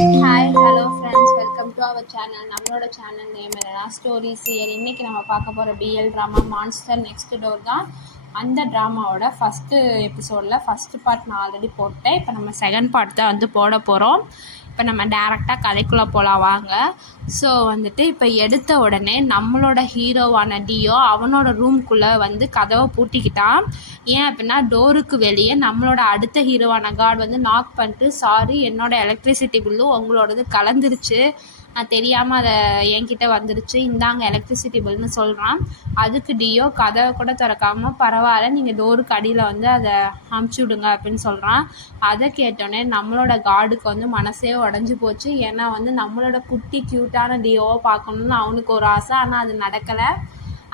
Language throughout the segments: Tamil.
Hi hello friends, welcome to our channel. நம்மளோட சேனல் நேம் என்னன்னா ஸ்டோரி சீரியல். இன்றைக்கி நம்ம பார்க்க போகிற BL drama monster next door தான். அந்த ட்ராமாவோட ஃபஸ்ட்டு எபிசோடில் ஃபஸ்ட்டு பார்ட் நான் ஆல்ரெடி போட்டேன். இப்போ நம்ம செகண்ட் பார்ட் தான் வந்து போட போகிறோம். இப்போ நம்ம டேரெக்டாக கதைக்குள்ளே போகலாம் வாங்க. ஸோ வந்துட்டு இப்போ எடுத்த உடனே நம்மளோட ஹீரோவான டியோ அவனோட ரூம்குள்ளே வந்து கதவை பூட்டிக்கிட்டான். ஏன் அப்படின்னா டோருக்கு வெளியே நம்மளோட அடுத்த ஹீரோவான காட் வந்து நாக் பண்ணிட்டு, சாரி என்னோட எலக்ட்ரிசிட்டி பில்லும் உங்களோடது கலந்துருச்சு, நான் தெரியாமல் அதை என்கிட்ட வந்துருச்சு, இந்தாங்க எலக்ட்ரிசிட்டி பில்னு சொல்கிறான். அதுக்கு டியோ கதவை கூட திறக்காமல், பரவாயில்ல நீங்கள் டோருக்கு அடியில் வந்து அதை அமுச்சு விடுங்க அப்படின்னு சொல்கிறான். அதை கேட்டோடனே நம்மளோட காடுக்கு வந்து மனசே உடஞ்சி போச்சு. ஏன்னா வந்து நம்மளோட குட்டி க்யூட்டான டியோவை பார்க்கணுன்னு அவனுக்கு ஒரு ஆசை, ஆனால் அது நடக்கலை.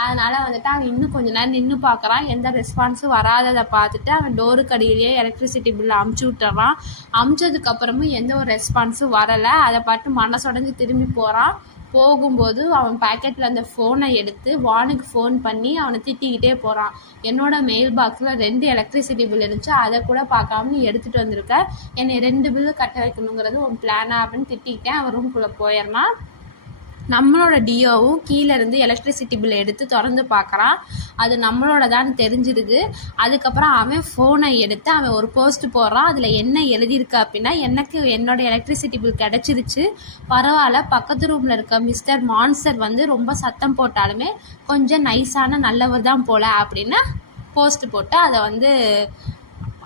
அதனால் வந்துட்டு அவன் இன்னும் கொஞ்ச நேரம் நின்று பார்க்குறான். எந்த ரெஸ்பான்ஸும் வராததை பார்த்துட்டு அவன் டோருக்கு அடியிலேயே எலக்ட்ரிசிட்டி பில்லை அமுச்சு விட்டுறான். அமுச்சதுக்கப்புறமும் எந்த ஒரு ரெஸ்பான்ஸும் வரலை. அதை பார்த்து மனசுடைஞ்சு திரும்பி போகிறான். போகும்போது அவன் பேக்கெட்டில் அந்த ஃபோனை எடுத்து வானுக்கு ஃபோன் பண்ணி அவனை திட்டிக்கிட்டே போகிறான். என்னோட மெயில் பாக்ஸில் 2 எலக்ட்ரிசிட்டி பில் இருந்துச்சு, அதை கூட பார்க்காம நீ எடுத்துகிட்டு வந்திருக்க, என்னை 2 பில்லு கட்ட வைக்கணுங்கிறது உன் பிளானா அப்படின்னு திட்டிக்கிட்டேன். அவன் ரூம்குள்ளே போயிடறான். நம்மளோட டியோவும் கீழே இருந்து எலக்ட்ரிசிட்டி பில்லை எடுத்து திறந்து பார்க்குறான். அது நம்மளோட தான் தெரிஞ்சிருது. அதுக்கப்புறம் அவன் ஃபோனை எடுத்து அவன் ஒரு போஸ்ட் போடுறான். அதில் என்ன எழுதியிருக்கு அப்படின்னா, எனக்கு என்னோட எலக்ட்ரிசிட்டி பில் கிடச்சிருச்சு, பரவாயில்ல, பக்கத்து ரூமில் இருக்க மிஸ்டர் மான்ஸ்டர் வந்து ரொம்ப சத்தம் போட்டாலுமே கொஞ்சம் நைஸான நல்லவர் தான் போல் அப்படின்னு போஸ்ட் போட்டு அதை வந்து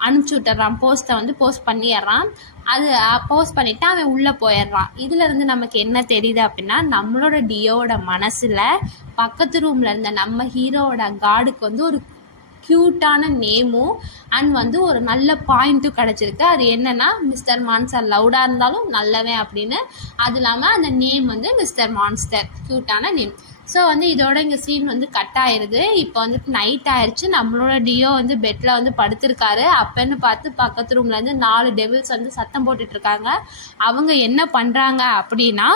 அனுப்பிச்சி விட்டுறான். போஸ்ட்டை வந்து போஸ்ட் பண்ணிடுறான். அது போஸ்ட் பண்ணிவிட்டு அவன் உள்ளே போயிடுறான். இதிலேருந்து நமக்கு என்ன தெரியுது அப்படின்னா, நம்மளோட டியோவோட மனசில் பக்கத்து ரூமில் இருந்த நம்ம ஹீரோவோட காடுக்கு வந்து ஒரு க்யூட்டான நேமும் அண்ட் வந்து ஒரு நல்ல பாயிண்ட்டும் கிடச்சிருக்கு. அது என்னென்னா, மிஸ்டர் மான்ஸ்டர் லவுடாக இருந்தாலும் நல்லவன் அப்படின்னு. அது இல்லாமல் அந்த நேம் வந்து மிஸ்டர் மான்ஸ்டர், க்யூட்டான நேம். ஸோ வந்து இதோட இங்கே சீன் வந்து கட் ஆயிடுது. இப்போ வந்துட்டு நைட் ஆயிடுச்சு. நம்மளோட டியோ வந்து பெட்டில் வந்து படுத்திருக்காரு. அப்பன்னு பார்த்து பக்கத்து ரூம்லேருந்து 4 டெவில்ஸ் வந்து சத்தம் போட்டுட்ருக்காங்க. அவங்க என்ன பண்ணுறாங்க அப்படின்னா,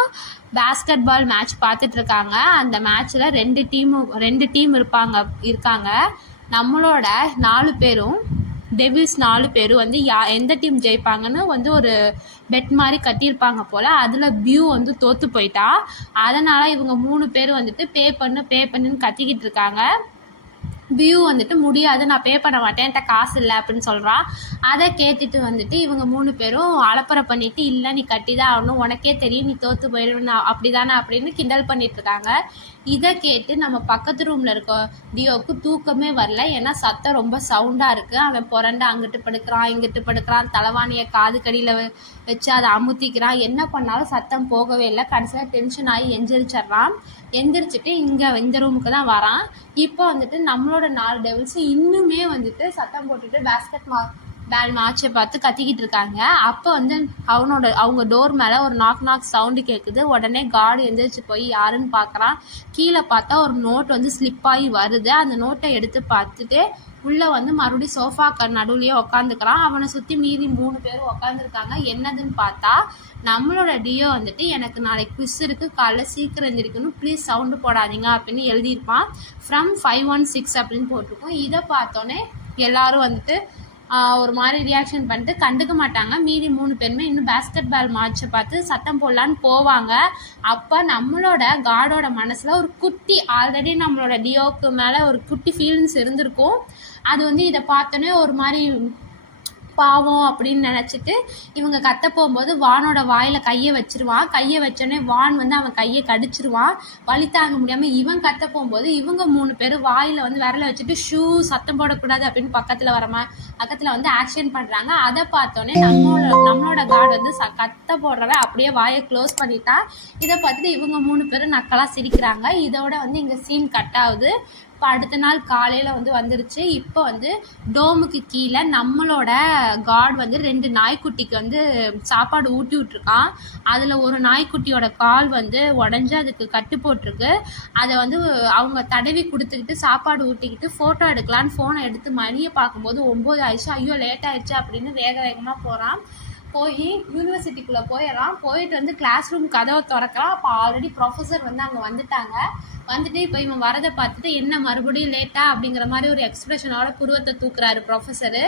பேஸ்கெட் பால் மேட்ச் பார்த்துட்ருக்காங்க. அந்த மேட்ச்சில் 2 டீம் இருக்காங்க. நம்மளோட 4 பேரும் டெவில்ஸ் 4 பேரும் வந்து எந்த டீம் ஜெயிப்பாங்கன்னு வந்து ஒரு பெட் மாதிரி கட்டியிருப்பாங்க போல். அதில் பியூ வந்து தோற்று போயிட்டா. அதனால் இவங்க 3 பேர் வந்துட்டு பே பண்ணுன்னு கத்திக்கிட்டு இருக்காங்க. பியூ வந்துட்டு முடியாது, நான் பே பண்ண மாட்டேன், என்கிட்ட காசு இல்லை அப்படின்னு சொல்கிறான். அதை கேட்டுட்டு வந்துட்டு இவங்க 3 பேரும் அலப்பறை பண்ணிவிட்டு, இல்லை நீ கட்டி தான் ஆகணும், உனக்கே தெரியும் நீ தோற்று போயிடுவேன் அப்படி தானே அப்படின்னு கிண்டல் பண்ணிகிட்ருக்காங்க. இதை கேட்டு நம்ம பக்கத்து ரூமில் இருக்க டியோவுக்கு தூக்கமே வரல. ஏன்னா சத்தம் ரொம்ப சவுண்டாக இருக்குது. அவன் புரண்டு அங்கிட்டு படுக்கிறான், இங்கிட்டு படுக்கிறான், தலைவாணியை காது கடியில் வச்சு அதை அமுத்திக்கிறான். என்ன பண்ணாலும் சத்தம் போகவே இல்லை. கடைசியில் டென்ஷன் ஆகி எந்திரிச்சிட்டு இந்த ரூமுக்கு தான் வரான். இப்போ வந்துட்டு நம்மளோட 4 டெவில்ஸ் இன்னுமே வந்துட்டு சத்தம் போட்டுட்டு பேஸ்கெட் பால் மேட்சை பார்த்து கத்திக்கிட்டு இருக்காங்க. அப்போ வந்து அவங்க டோர் மேலே ஒரு நாக் சவுண்டு கேட்குது. உடனே காடு எந்திரிச்சு போய் யாருன்னு பார்க்குறான். கீழே பார்த்தா ஒரு நோட் வந்து ஸ்லிப்பாகி வருது. அந்த நோட்டை எடுத்து பார்த்துட்டு உள்ளே வந்து மறுபடியும் சோஃபாக்கு நடுவுலையே உக்காந்துக்கிறான். அவனை சுற்றி மீதி 3 பேரும் உக்காந்துருக்காங்க. என்னதுன்னு பார்த்தா, நம்மளோட டியோ வந்துட்டு எனக்கு நாளைக்கு குவிஸ் இருக்குது, காலைல சீக்கிரம் எழுந்திரிக்கணும், ப்ளீஸ் சவுண்டு போடாதீங்க அப்படின்னு எழுதியிருப்பான். ஃப்ரம் 516 அப்படின்னு போட்டிருக்கோம். இதை பார்த்தோன்னே எல்லோரும் வந்துட்டு ஒரு மாதிரி ரியாக்ஷன் பண்ணிட்டு கண்டுக்க மாட்டாங்க. மீதி 3 பேருமே இன்னும் பேஸ்கெட் பால் மேட்சை பார்த்து சத்தம் போடலான்னு போவாங்க. அப்போ நம்மளோட காடோட மனசில் ஒரு குட்டி, ஆல்ரெடி நம்மளோட டியோவுக்கு மேலே ஒரு குட்டி ஃபீலிங்ஸ் இருந்திருக்கும். அது வந்து இதை பார்த்தோன்னே ஒரு மாதிரி பாவம் அப்படின்னு நினச்சிட்டு இவங்க கத்த போகும்போது வானோட வாயில் கையை வச்சோடனே வான் வந்து அவன் கையை கடிச்சிருவான். வலி தாங்க முடியாமல் இவன் கத்த போகும்போது இவங்க 3 பேரும் வாயில் வந்து விரலை வச்சுட்டு சத்தம் போடக்கூடாது அப்படின்னு பக்கத்தில் வந்து ஆக்ஷன் பண்ணுறாங்க. அதை பார்த்தோன்னே நம்மளோட காட் வந்து கத்த போடுறவன் அப்படியே வாயை க்ளோஸ் பண்ணிட்டா. இதை பார்த்துட்டு இவங்க 3 பேரும் நக்கலாக சிரிக்கிறாங்க. இதோட வந்து இங்கே சீன் கட் ஆகுது. இப்போ அடுத்த நாள் காலையில் வந்து வந்துருச்சு. இப்போ வந்து டோமுக்கு கீழே நம்மளோட காட் வந்து 2 நாய்க்குட்டிக்கு வந்து சாப்பாடு ஊட்டி விட்ருக்கான். அதில் ஒரு நாய்க்குட்டியோட கால் வந்து உடஞ்சி அதுக்கு கட்டு போட்டிருக்கு. அதை வந்து அவங்க தடவி கொடுத்துக்கிட்டு சாப்பாடு ஊட்டிக்கிட்டு ஃபோட்டோ எடுக்கலான்னு ஃபோனை எடுத்து மணியை பார்க்கும்போது 9 ஆயிடுச்சு. ஐயோ லேட் ஆயிடுச்சு அப்படின்னு வேகமாக போகிறான். போய் யூனிவர்சிட்டிக்குள்ளே போயிடறான். போயிட்டு வந்து கிளாஸ் ரூம் கதவை திறக்கிறான். அப்போ ஆல்ரெடி ப்ரொஃபஸர் வந்து அங்கே வந்துட்டாங்க. வந்துட்டு இப்போ இவன் வரதை பார்த்துட்டு என்ன மறுபடியும் லேட்டா அப்படிங்கிற மாதிரி ஒரு எக்ஸ்பிரஷனோட புருவத்தை தூக்குறாரு ப்ரொஃபஸரு.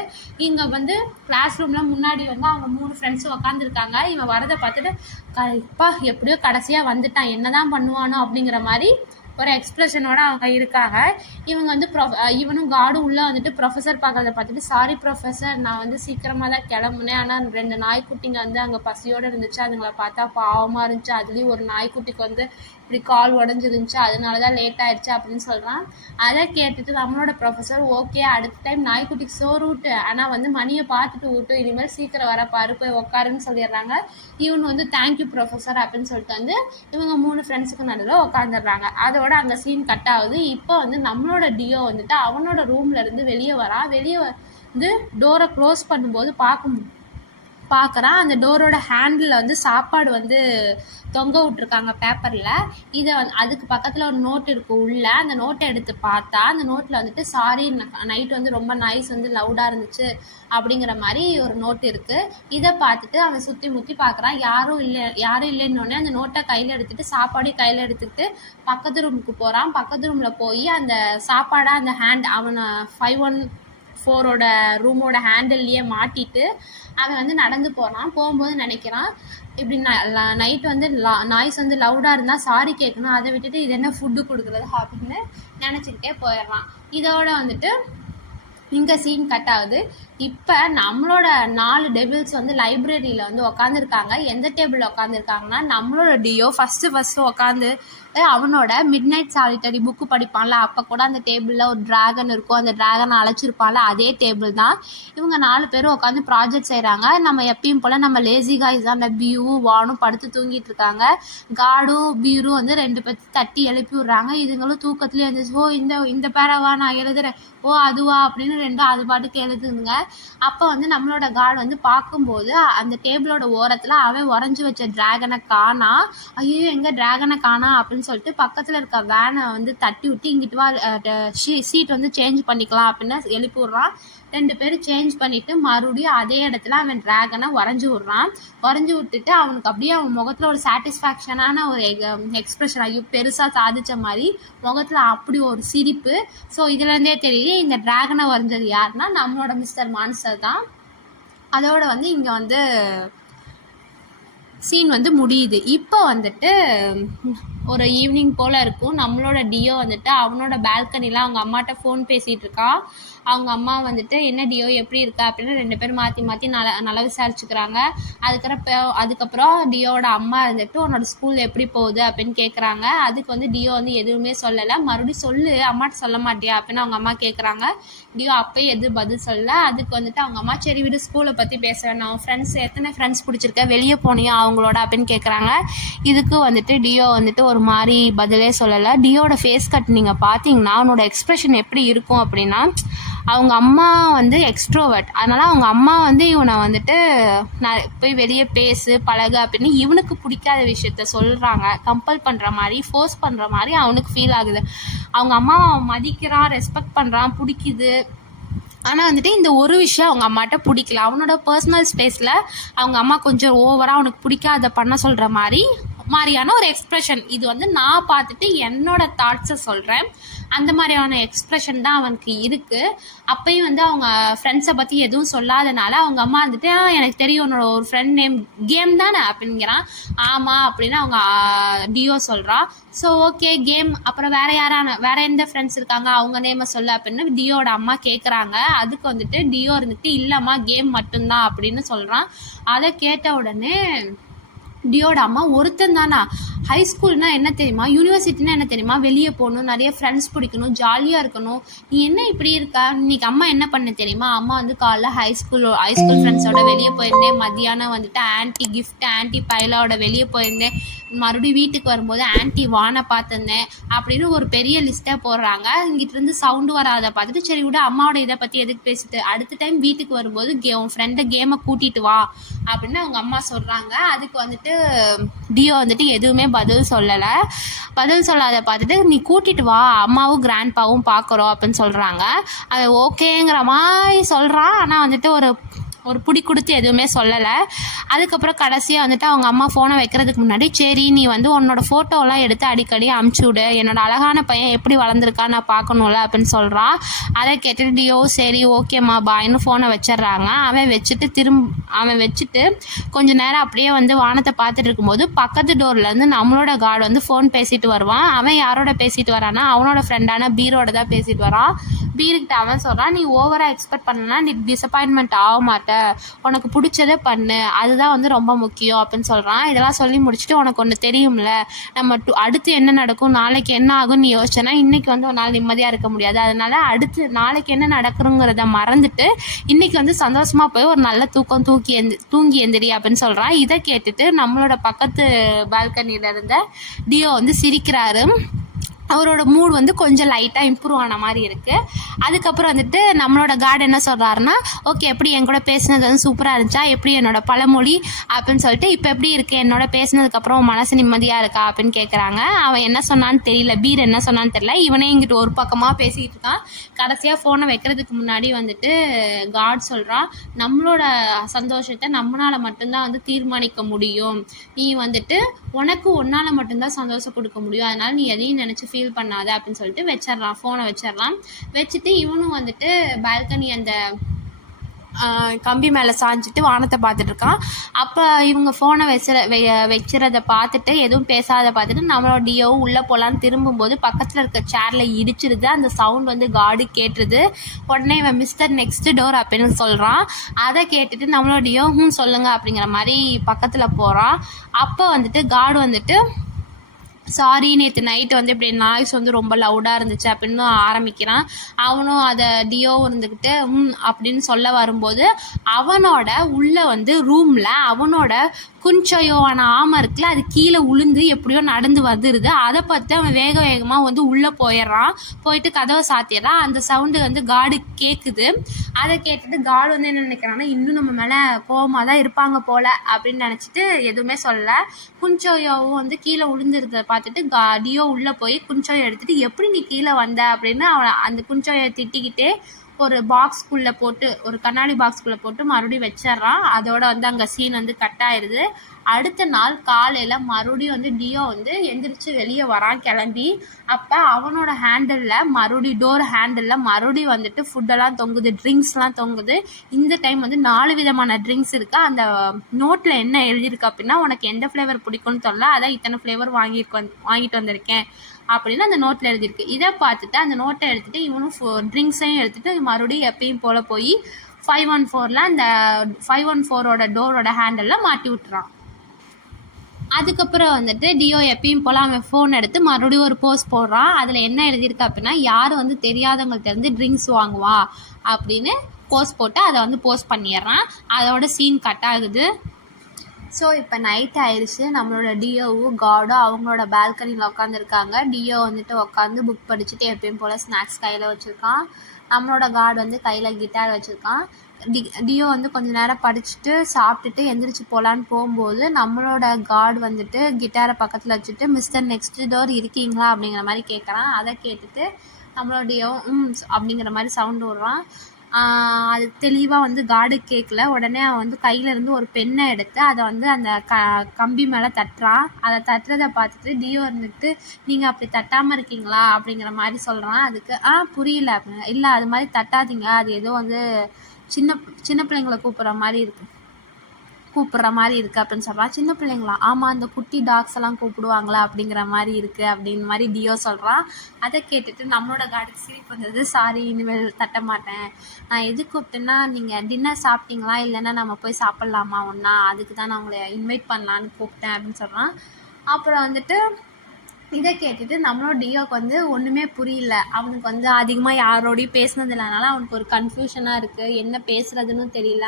இங்கே வந்து கிளாஸ் ரூமில் முன்னாடி வந்து அவங்க 3 ஃப்ரெண்ட்ஸும் உட்காந்துருக்காங்க. இவன் வரதை பார்த்துட்டு இப்போ எப்படியோ கடைசியாக வந்துட்டான், என்ன தான் பண்ணுவானோ அப்படிங்கிற மாதிரி ஒரு எக்ஸ்பிரஷனோட அவங்க இருக்காங்க. இவங்க வந்து இவனும் காடும் உள்ளே வந்துட்டு ப்ரொஃபஸர் பார்க்குறத பார்த்துட்டு, சாரி ப்ரொஃபஸர், நான் வந்து சீக்கிரமாக தான் கிளம்புனேன், ஆனால் 2 நாய்க்குட்டிங்க வந்து அங்கே பசியோடு இருந்துச்சு, அதுங்களை பார்த்தா பாவமாக இருந்துச்சு, அதுலேயும் ஒரு நாய்க்குட்டிக்கு வந்து இப்படி கால் உடஞ்சிருந்துச்சு, அதனால தான் லேட் ஆகிடுச்சு அப்படின்னு சொல்கிறான். அதை கேட்டுட்டு நம்மளோட ப்ரொஃபஸர், ஓகே அடுத்த டைம் நாய்க்குட்டிக்கு சோறு ஊட்டு, ஆனால் வந்து மணியை பார்த்துட்டு ஊட்டு, இனிமேல் சீக்கிரம் வர பாரு, போய் உட்காருன்னு சொல்லிடுறாங்க. இவனு வந்து தேங்க்யூ ப்ரொஃபஸர் அப்படின்னு சொல்லிட்டு வந்து இவங்க 3 ஃப்ரெண்ட்ஸுக்கு நடுவில் உட்காந்துடுறாங்க. அதோட அங்கே சீன் கட் ஆகுது. இப்போ வந்து நம்மளோட டியோ வந்துட்டு அவனோட ரூம்ல இருந்து வெளியே வரான். வெளியே வந்து டோரை க்ளோஸ் பண்ணும்போது பார்க்குறான். அந்த டோரோட ஹேண்டில் வந்து சாப்பாடு வந்து தொங்க விட்ருக்காங்க பேப்பரில். இதை அதுக்கு பக்கத்தில் ஒரு நோட் இருக்குது உள்ள. அந்த நோட்டை எடுத்து பார்த்தா அந்த நோட்டில் வந்துட்டு சாரி நைட் வந்து ரொம்ப நாய்ஸ் வந்து லவுடாக இருந்துச்சு அப்படிங்கிற மாதிரி ஒரு நோட் இருக்குது. இதை பார்த்துட்டு அவன் சுற்றி முற்றி பார்க்குறான். யாரும் இல்லைன்னொடனே அந்த நோட்டை கையில் எடுத்துகிட்டு சாப்பாடையும் கையில் எடுத்துக்கிட்டு பக்கத்து ரூமுக்கு போகிறான். பக்கத்து ரூமில் போய் அந்த சாப்பாடாக அந்த ஹேண்ட் அவனை 514ஓட ரூமோட ஹேண்டில்லையே மாட்டிட்டு அவன் வந்து நடந்து போகிறான். போகும்போது நினைக்கிறான், இப்படி நைட் வந்து நாய்ஸ் வந்து லவுடாக இருந்தால் சாரி கேட்கணும், அதை விட்டுட்டு இது என்ன ஃபுட்டு கொடுக்குறது அப்படின்னு நினச்சிக்கிட்டே போயிடுறான். இதோட வந்துட்டு இங்கே சீன் கட் ஆகுது. இப்போ நம்மளோட 4 டெபிள்ஸ் வந்து லைப்ரரியில் வந்து உக்காந்துருக்காங்க. எந்த டேபிளில் உட்காந்துருக்காங்கன்னா, நம்மளோட டியோ ஃபஸ்ட்டு உட்காந்து அவனோட மிட் நைட் சாலிட்டரி புக்கு படிப்பான்ல, அப்போ கூட அந்த டேபிளில் ஒரு ட்ராகன் இருக்கும், அந்த ட்ராகனை அழைச்சிருப்பான்ல, அதே டேபிள் தான். இவங்க 4 பேரும் உட்காந்து ப்ராஜெக்ட் செய்கிறாங்க. நம்ம எப்பயும் போல் நம்ம லேசி காய்ஸ் தான், அந்த பியூவும் வானும் படுத்து தூங்கிட்டு இருக்காங்க. காடும் பியூரும் வந்து 2 பேர் தட்டி எழுப்பி விட்றாங்க. இதுங்களும் தூக்கத்துலேயே இருந்துச்சு. ஓ இந்த பேராவா நான் எழுதுறேன், ஓ அதுவா அப்படின்னு 2 அது பாட்டுக்கு எழுதுங்க. அப்போ வந்து நம்மளோட கார்டு வந்து பார்க்கும்போது அந்த டேபிளோட ஓரத்தில் அவன் உறைஞ்சி வச்ச ட்ராகனை காணா. ஐயோ எங்கே ட்ராகனை காணா அப்படின்னு சொல்லிட்டு பக்கத்தில் இருக்க வேனை வந்து தட்டி விட்டு இங்கிட்டு வா, சீட் வந்து சேஞ்ச் பண்ணிக்கலாம் அப்படின்னு எழுப்பி விட்றான். 2 பேரும் சேஞ்ச் பண்ணிவிட்டு மறுபடியும் அதே இடத்துல அவன் ட்ராகனை உறைஞ்சி விட்டுட்டு அவனுக்கு அப்படியே அவன் முகத்தில் ஒரு சாட்டிஸ்ஃபேக்ஷனான ஒரு எக்ஸ்ப்ரெஷன், ஐயோ பெருசாக சாதிச்ச மாதிரி முகத்தில் அப்படி ஒரு சிரிப்பு. ஸோ இதுலேருந்தே தெரியுது இந்த ட்ராகனை வரைஞ்சது யாருன்னா நம்மளோட மிஸ்டர் மான்ஸ்டர் தான். அதோட வந்து இங்கே வந்து சீன் வந்து முடியுது. இப்போ வந்துட்டு ஒரு ஈவினிங் போல் இருக்கும். நம்மளோட டியோ வந்துட்டு அவனோட பால்கனியில் அவங்க அம்மாட்ட ஃபோன் பேசிகிட்டு இருக்கான். அவங்க அம்மா வந்துட்டு என்ன டியோ எப்படி இருக்கா அப்படின்னு 2 பேரும் மாற்றி நல்லா விசாரிச்சுக்கிறாங்க. அதுக்கப்புறம் டியோட அம்மா வந்துட்டு உன்னோட ஸ்கூல் எப்படி போகுது அப்படின்னு கேட்குறாங்க. அதுக்கு வந்து டியோ வந்து எதுவுமே சொல்லலை. மறுபடியும் சொல்லு, அம்மாட்ட சொல்ல மாட்டியா அப்படின்னு அவங்க அம்மா கேட்குறாங்க. டியோ அப்போயே எதுவும் பதில் சொல்லலை. அதுக்கு வந்துட்டு அவங்க அம்மா சரி விடு, ஸ்கூலை பற்றி பேச வேணாம், அவன் எத்தனை ஃப்ரெண்ட்ஸ் பிடிச்சிருக்க, வெளியே போனியா அவங்களோட அப்படின்னு கேட்குறாங்க. இதுக்கு வந்துட்டு டியோ வந்துட்டு ஒரு மாதிரி பதிலே சொல்லலை. டியோட ஃபேஸ் கட் நீங்கள் பார்த்தீங்கன்னா அவனோட எக்ஸ்ப்ரெஷன் எப்படி இருக்கும் அப்படின்னா, அவங்க அம்மா வந்து எக்ஸ்ட்ரோவர்ட், அதனால் அவங்க அம்மா வந்து இவனை வந்துட்டு நான் போய் வெளியே பேசு பழகு அப்படின்னு இவனுக்கு பிடிக்காத விஷயத்த சொல்கிறாங்க. கம்பல் பண்ணுற மாதிரி, ஃபோர்ஸ் பண்ணுற மாதிரி அவனுக்கு ஃபீல் ஆகுது. அவங்க அம்மா மதிக்கிறான், ரெஸ்பெக்ட் பண்ணுறான், பிடிக்குது. ஆனால் வந்துட்டு இந்த ஒரு விஷயம் அவங்க அம்மாட்ட பிடிக்கல. அவனோட பர்சனல் ஸ்பேஸில் அவங்க அம்மா கொஞ்சம் ஓவராக அவனுக்கு பிடிக்காத பண்ண சொல்கிற மாதிரியான ஒரு எக்ஸ்ப்ரெஷன். இது வந்து நான் பார்த்துட்டு என்னோட தாட்ஸை சொல்கிறேன். அந்த மாதிரியான எக்ஸ்ப்ரெஷன் தான் அவனுக்கு இருக்குது. அப்பயும் வந்து அவங்க ஃப்ரெண்ட்ஸை பற்றி எதுவும் சொல்லாதனால அவங்க அம்மா வந்துட்டு எனக்கு தெரியும் உன்னோட ஒரு ஃப்ரெண்ட் நேம் கேம் தானே அப்படிங்கிறான். ஆமாம் அப்படின்னு அவங்க டியோ சொல்கிறான். ஸோ ஓகே கேம், அப்புறம் வேற எந்த ஃப்ரெண்ட்ஸ் இருக்காங்க அவங்க நேமை சொல்ல அப்படின்னு டியோட அம்மா கேட்குறாங்க. அதுக்கு வந்துட்டு டியோ இருந்துட்டு இல்லைம்மா கேம் மட்டும்தான் அப்படின்னு சொல்கிறான். அதை கேட்ட உடனே டியோட அம்மா ஒருத்தன் தானா, ஹை ஸ்கூல்னா என்ன தெரியுமா, யூனிவர்சிட்டினா என்ன தெரியுமா, வெளியே போகணும், நிறைய ஃப்ரெண்ட்ஸ் பிடிக்கணும், ஜாலியாக இருக்கணும், நீ என்ன இப்படி இருக்கா, இன்னைக்கு அம்மா என்ன பண்ண தெரியுமா, அம்மா வந்து காலைல ஹை ஸ்கூல் ஃப்ரெண்ட்ஸோட வெளியே போயிருந்தேன், மத்தியானம் வந்துட்டு ஆன்ட்டி பைலாவோட வெளியே போயிருந்தேன், மறுபடியும் வீட்டுக்கு வரும்போது ஆன்ட்டி வானை பார்த்துருந்தேன் அப்படின்னு ஒரு பெரிய லிஸ்ட்டாக போடுறாங்க. இங்கிட்டிருந்து சவுண்டு வராத பார்த்துட்டு சரி விட அம்மாவோட இதை பற்றி எதுக்கு பேசிட்டு அடுத்த டைம் வீட்டுக்கு வரும்போது உன் ஃப்ரெண்டை கேமை கூட்டிகிட்டு வா அப்படின்னு அவங்க அம்மா சொல்கிறாங்க. அதுக்கு வந்துட்டு டியோ வந்துட்டு எதுவுமே பதில் சொல்லாத பார்த்துட்டு நீ கூட்டிகிட்டு வா அம்மாவும் கிராண்ட்பாவும் பார்க்குறோம் அப்படின்னு சொல்கிறாங்க. அது ஓகேங்கிற மாதிரி சொல்கிறான். ஆனால் வந்துட்டு ஒரு பிடி கொடுத்து எதுவுமே சொல்லலை. அதுக்கப்புறம் கடைசியாக வந்துட்டு அவங்க அம்மா ஃபோனை வைக்கிறதுக்கு முன்னாடி, சரி நீ வந்து உன்னோட ஃபோட்டோலாம் எடுத்து அடிக்கடி அமுச்சு விடு, என்னோட அழகான பையன் எப்படி வளர்ந்துருக்கா நான் பார்க்கணும்ல அப்படின்னு சொல்கிறான். அதை கேட்டுட்டு டியோ சரி ஓகேம்மா பாய்னு ஃபோனை வச்சிடுறாங்க. அவன் வச்சுட்டு கொஞ்சம் நேரம் அப்படியே வந்து வானத்தை பார்த்துட்டு இருக்கும்போது பக்கத்து டோர்லேருந்து நம்மளோட கார்டு வந்து ஃபோன் பேசிட்டு வருவான். அவன் யாரோட பேசிட்டு வரானா, அவனோட ஃப்ரெண்டான பீரோட தான் பேசிட்டு வரான். பீருக்கிட்ட அவன் சொல்கிறான், நீ ஓவராக எக்ஸ்பெக்ட் பண்ணனா நீ டிசப்பாயின்மெண்ட் ஆக மாட்ட, உனக்கு பிடிச்சதே பண்ணு, அதுதான் வந்து ரொம்ப முக்கியம் அப்படின்னு சொல்கிறான். இதெல்லாம் சொல்லி முடிச்சுட்டு, உனக்கு ஒன்று தெரியும்ல, நம்ம அடுத்து என்ன நடக்கும், நாளைக்கு என்ன ஆகும் நீ யோசிச்சேன்னா இன்றைக்கி வந்து ஒரு நாள் நிம்மதியாக இருக்க முடியாது. அதனால அடுத்து நாளைக்கு என்ன நடக்குறோங்கிறத மறந்துட்டு இன்றைக்கி வந்து சந்தோஷமாக போய் ஒரு நல்ல தூக்கம் தூங்கி எந்திரி அப்படின்னு சொல்கிறான். இதை கேட்டுட்டு நம்மளோட பக்கத்து பால்கனியில் இருந்த டியோ வந்து சிரிக்கிறாரு. அவரோட மூட் வந்து கொஞ்சம் லைட்டாக இம்ப்ரூவ் ஆன மாதிரி இருக்குது. அதுக்கப்புறம் வந்துட்டு நம்மளோட கார்டு என்ன சொல்கிறாருன்னா, ஓகே எப்படி என் கூட பேசினது வந்து சூப்பராக இருந்துச்சா, எப்படி என்னோட பழமொழி அப்படின்னு சொல்லிட்டு, இப்போ எப்படி இருக்குது என்னோட பேசினதுக்கப்புறம் மனசு நிம்மதியாக இருக்கா அப்படின்னு கேட்குறாங்க. அவன் என்ன சொன்னான்னு தெரியல, பீர் என்ன சொன்னான்னு தெரியல. இவனே இங்கிட்டு ஒரு பக்கமாக பேசிக்கிட்டு இருக்கான். கடைசியாக ஃபோனை வைக்கிறதுக்கு முன்னாடி வந்துட்டு கார்டு சொல்கிறான், நம்மளோட சந்தோஷத்தை நம்மளால் மட்டும்தான் வந்து தீர்மானிக்க முடியும், நீ வந்துட்டு உனக்கு ஒன்றால் மட்டும்தான் சந்தோஷம் கொடுக்க முடியும், அதனால் நீ எதையும் நினச்சி ஃபீல் பண்ணாத அப்படின்னு சொல்லிட்டு வச்சிடறான். ஃபோனை வச்சுட்டு இவனும் வந்துட்டு பால்கனி அந்த கம்பி மேலே சாஞ்சிட்டு வானத்தை பார்த்துட்டு இருக்கான். அப்போ இவங்க ஃபோனை வச்சுறதை பார்த்துட்டு எதுவும் பேசாத பார்த்துட்டு நம்மளோட டியோவும் உள்ளே போகலான்னு திரும்பும்போது பக்கத்தில் இருக்க சேரில் இடிச்சிருது. அந்த சவுண்ட் வந்து கார்டு கேட்டுருது. உடனே இவன் மிஸ்டர் நெக்ஸ்ட் டோர் அப்படின்னு சொல்கிறான். அதை கேட்டுட்டு நம்மளோட டியோ சொல்லுங்கள் அப்படிங்கிற மாதிரி பக்கத்தில் போகிறான். அப்போ வந்துட்டு கார்டு வந்துட்டு, சாரி நேற்று நைட்டு வந்து இப்படி நாய்ஸ் வந்து ரொம்ப லவுடாக இருந்துச்சு அப்படின்னு ஆரம்பிக்கிறான். அவனும் அதை டியோ இருந்துக்கிட்டு அப்படின்னு சொல்ல வரும்போது அவனோட உள்ள வந்து ரூமில் அவனோட குஞ்சயோவான ஆமை இருக்குல்ல, அது கீழே உளுந்து எப்படியோ நடந்து வந்துடுது. அதை பார்த்து அவன் வேகமாக வந்து உள்ளே போயிட்டு கதவை சாத்திடுறான். அந்த சவுண்டு வந்து கார்டு கேட்குது. அதை கேட்டுட்டு கார்டு வந்து என்ன நினைக்கிறான்னா, இன்னும் நம்ம மேலே கோவமாக தான் இருப்பாங்க போல் அப்படின்னு நினச்சிட்டு எதுவுமே சொல்லலை. குஞ்சோயோவும் வந்து கீழே உளுந்துருக்கிறத பார்த்துட்டு டியோ உள்ளே போய் குஞ்சோயோ எடுத்துகிட்டு, எப்படி நீ கீழே வந்த அப்படின்னு அவன் அந்த குஞ்சோயை திட்டிக்கிட்டே ஒரு பாக்ஸ்குள்ளே போட்டு, ஒரு கண்ணாடி பாக்ஸ்குள்ளே போட்டு மறுபடியும் வச்சிட்றான். அதோட வந்து அங்கே சீன் வந்து கட் ஆயிடுது. அடுத்த நாள் காலையில் மறுபடியும் வந்து டியோ வந்து எந்திரிச்சு வெளியே வரான் கிளம்பி. அப்போ அவனோட டோர் ஹேண்டிலில் மறுபடியும் வந்துட்டு ஃபுட்டெல்லாம் தொங்குது, ட்ரிங்க்ஸ்லாம் தொங்குது. இந்த டைம் வந்து 4 விதமான ட்ரிங்க்ஸ் இருக்குது. அந்த நோட்டில் என்ன எழுதியிருக்கு அப்படின்னா, உனக்கு எந்த ஃப்ளேவர் பிடிக்கும்னு சொல்லல, அதான் இத்தனை ஃப்ளேவர் வாங்கிட்டு வந்திருக்கேன் அப்படின்னு அந்த நோட்டில் எழுதியிருக்கு. இதை பார்த்துட்டு அந்த நோட்டை எடுத்துகிட்டு இவனும் ட்ரிங்க்ஸையும் எடுத்துகிட்டு மறுபடியும் எப்பயும் போல் போய் 514 அந்த 514ஓட டோரோட ஹேண்டலில் மாட்டி விட்டுறான். அதுக்கப்புறம் வந்துட்டு டியோ எப்பயும் போல் அவன் ஃபோன் எடுத்து மறுபடியும் ஒரு போஸ்ட் போடுறான். அதில் என்ன எழுதியிருக்கு அப்படின்னா, யார் வந்து தெரியாதவங்கள்ட்ட இருந்து ட்ரிங்க்ஸ் வாங்குவா அப்படின்னு போஸ்ட் போட்டு அதை வந்து போஸ்ட் பண்ணிடுறான். அதோட சீன் கட் ஆகுது. ஸோ இப்போ நைட் ஆயிடுச்சு. நம்மளோட டியோவும் கார்டும் அவங்களோட பால்கனியில் உட்காந்துருக்காங்க. டியோ வந்துட்டு உட்காந்து புக் படிச்சுட்டு எப்பயும் போல் ஸ்நாக்ஸ் கையில் வச்சுருக்கான். நம்மளோட கார்டு வந்து கையில் கிட்டார் வச்சுருக்கான். டியோ வந்து கொஞ்சம் நேரம் படிச்சுட்டு சாப்பிட்டுட்டு எந்திரிச்சு போகலான்னு போகும்போது நம்மளோட கார்டு வந்துட்டு கிட்டாரை பக்கத்தில் வச்சுட்டு, மிஸ்டர் நெக்ஸ்ட் டோர் இருக்கீங்களா அப்படிங்கிற மாதிரி கேட்குறான். அதை கேட்டுட்டு நம்மளோட டியோ அப்படிங்கிற மாதிரி சவுண்டு விடுறான். அது தெளிவாக வந்து கார்டு கேட்கல. உடனே அவன் வந்து கையிலேருந்து ஒரு பெண்ணை எடுத்து அதை வந்து அந்த கம்பி மேலே தட்டுறான். அதை தட்டுறதை பார்த்துட்டு டியோ இருந்துட்டு, நீங்கள் அப்படி தட்டாமல் இருக்கீங்களா அப்படிங்கிற மாதிரி சொல்கிறான். அதுக்கு புரியல அப்படின்னு, இல்லை அது மாதிரி தட்டாதீங்க, அது ஏதோ வந்து சின்ன பிள்ளைங்களை கூப்பிட்ற மாதிரி இருக்குது அப்படின்னு சொல்கிறான். சின்ன பிள்ளைங்களா? ஆமாம், அந்த குட்டி டாக்ஸ் எல்லாம் கூப்பிடுவாங்களா அப்படிங்கிற மாதிரி இருக்குது அப்படின்னு மாதிரி டியோ சொல்கிறான். அதை கேட்டுட்டு நம்மளோட கார்டுக்கு சிரிப்பு வந்தது. சாரி, இனிமேல் தட்ட மாட்டேன். நான் எது கூப்பிட்டேன்னா, நீங்கள் டின்னர் சாப்பிட்டீங்களா, இல்லைன்னா நம்ம போய் சாப்பிட்லாமா ஒன்றா, அதுக்கு தான் நான் உங்களை இன்வைட் பண்ணலான்னு கூப்பிட்டேன் அப்படின்னு சொல்கிறான். அப்புறம் வந்துட்டு இதை கேட்டுட்டு நம்மளோட டியோக்கு வந்து ஒன்றுமே புரியல. அவனுக்கு வந்து அதிகமாக யாரோடையும் பேசினது இல்லைனால அவனுக்கு ஒரு கன்ஃபியூஷனாக இருக்குது, என்ன பேசுகிறதுன்னு தெரியல.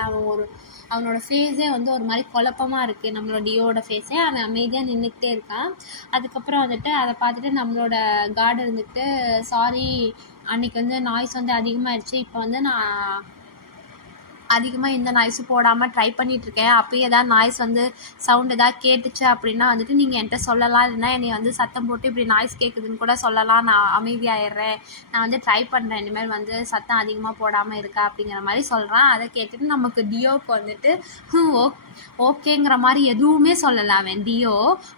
அவனோட ஃபேஸே வந்து ஒரு மாதிரி குழப்பமாக இருக்குது. நம்மளோட டியோட ஃபேஸே. அவன் அமைதியாக நின்றுக்கிட்டே இருக்கான். அதுக்கப்புறம் வந்துட்டு அதை பார்த்துட்டு நம்மளோட கார்டு இருந்துட்டு, சாரி அன்றைக்கி வந்து நாய்ஸ் வந்து அதிகமாகிடுச்சு, இப்போ வந்து நான் அதிகமாக எந்த நாய்ஸும் போடாமல் ட்ரை பண்ணிகிட்ருக்கேன். அப்போயே ஏதாவது நாய்ஸ் வந்து சவுண்ட் ஏதாவது கேட்டுச்சு அப்படின்னா வந்துட்டு நீங்கள் என்கிட்ட சொல்லலாம். இல்லைன்னா என்னை வந்து சத்தம் போட்டு இப்படி நாய்ஸ் கேட்குதுன்னு கூட சொல்லலாம். நான் அமைதியாகிடுறேன், நான் வந்து ட்ரை பண்ணுறேன், இனிமேல் வந்து சத்தம் அதிகமாக போடாமல் இருக்கா அப்படிங்கிற மாதிரி சொல்கிறான். அதை கேட்டுட்டு நமக்கு டியோவுக்கு வந்துட்டு ஓகேங்கிற மாதிரி எதுவுமே சொல்லலை. அவன் டியோ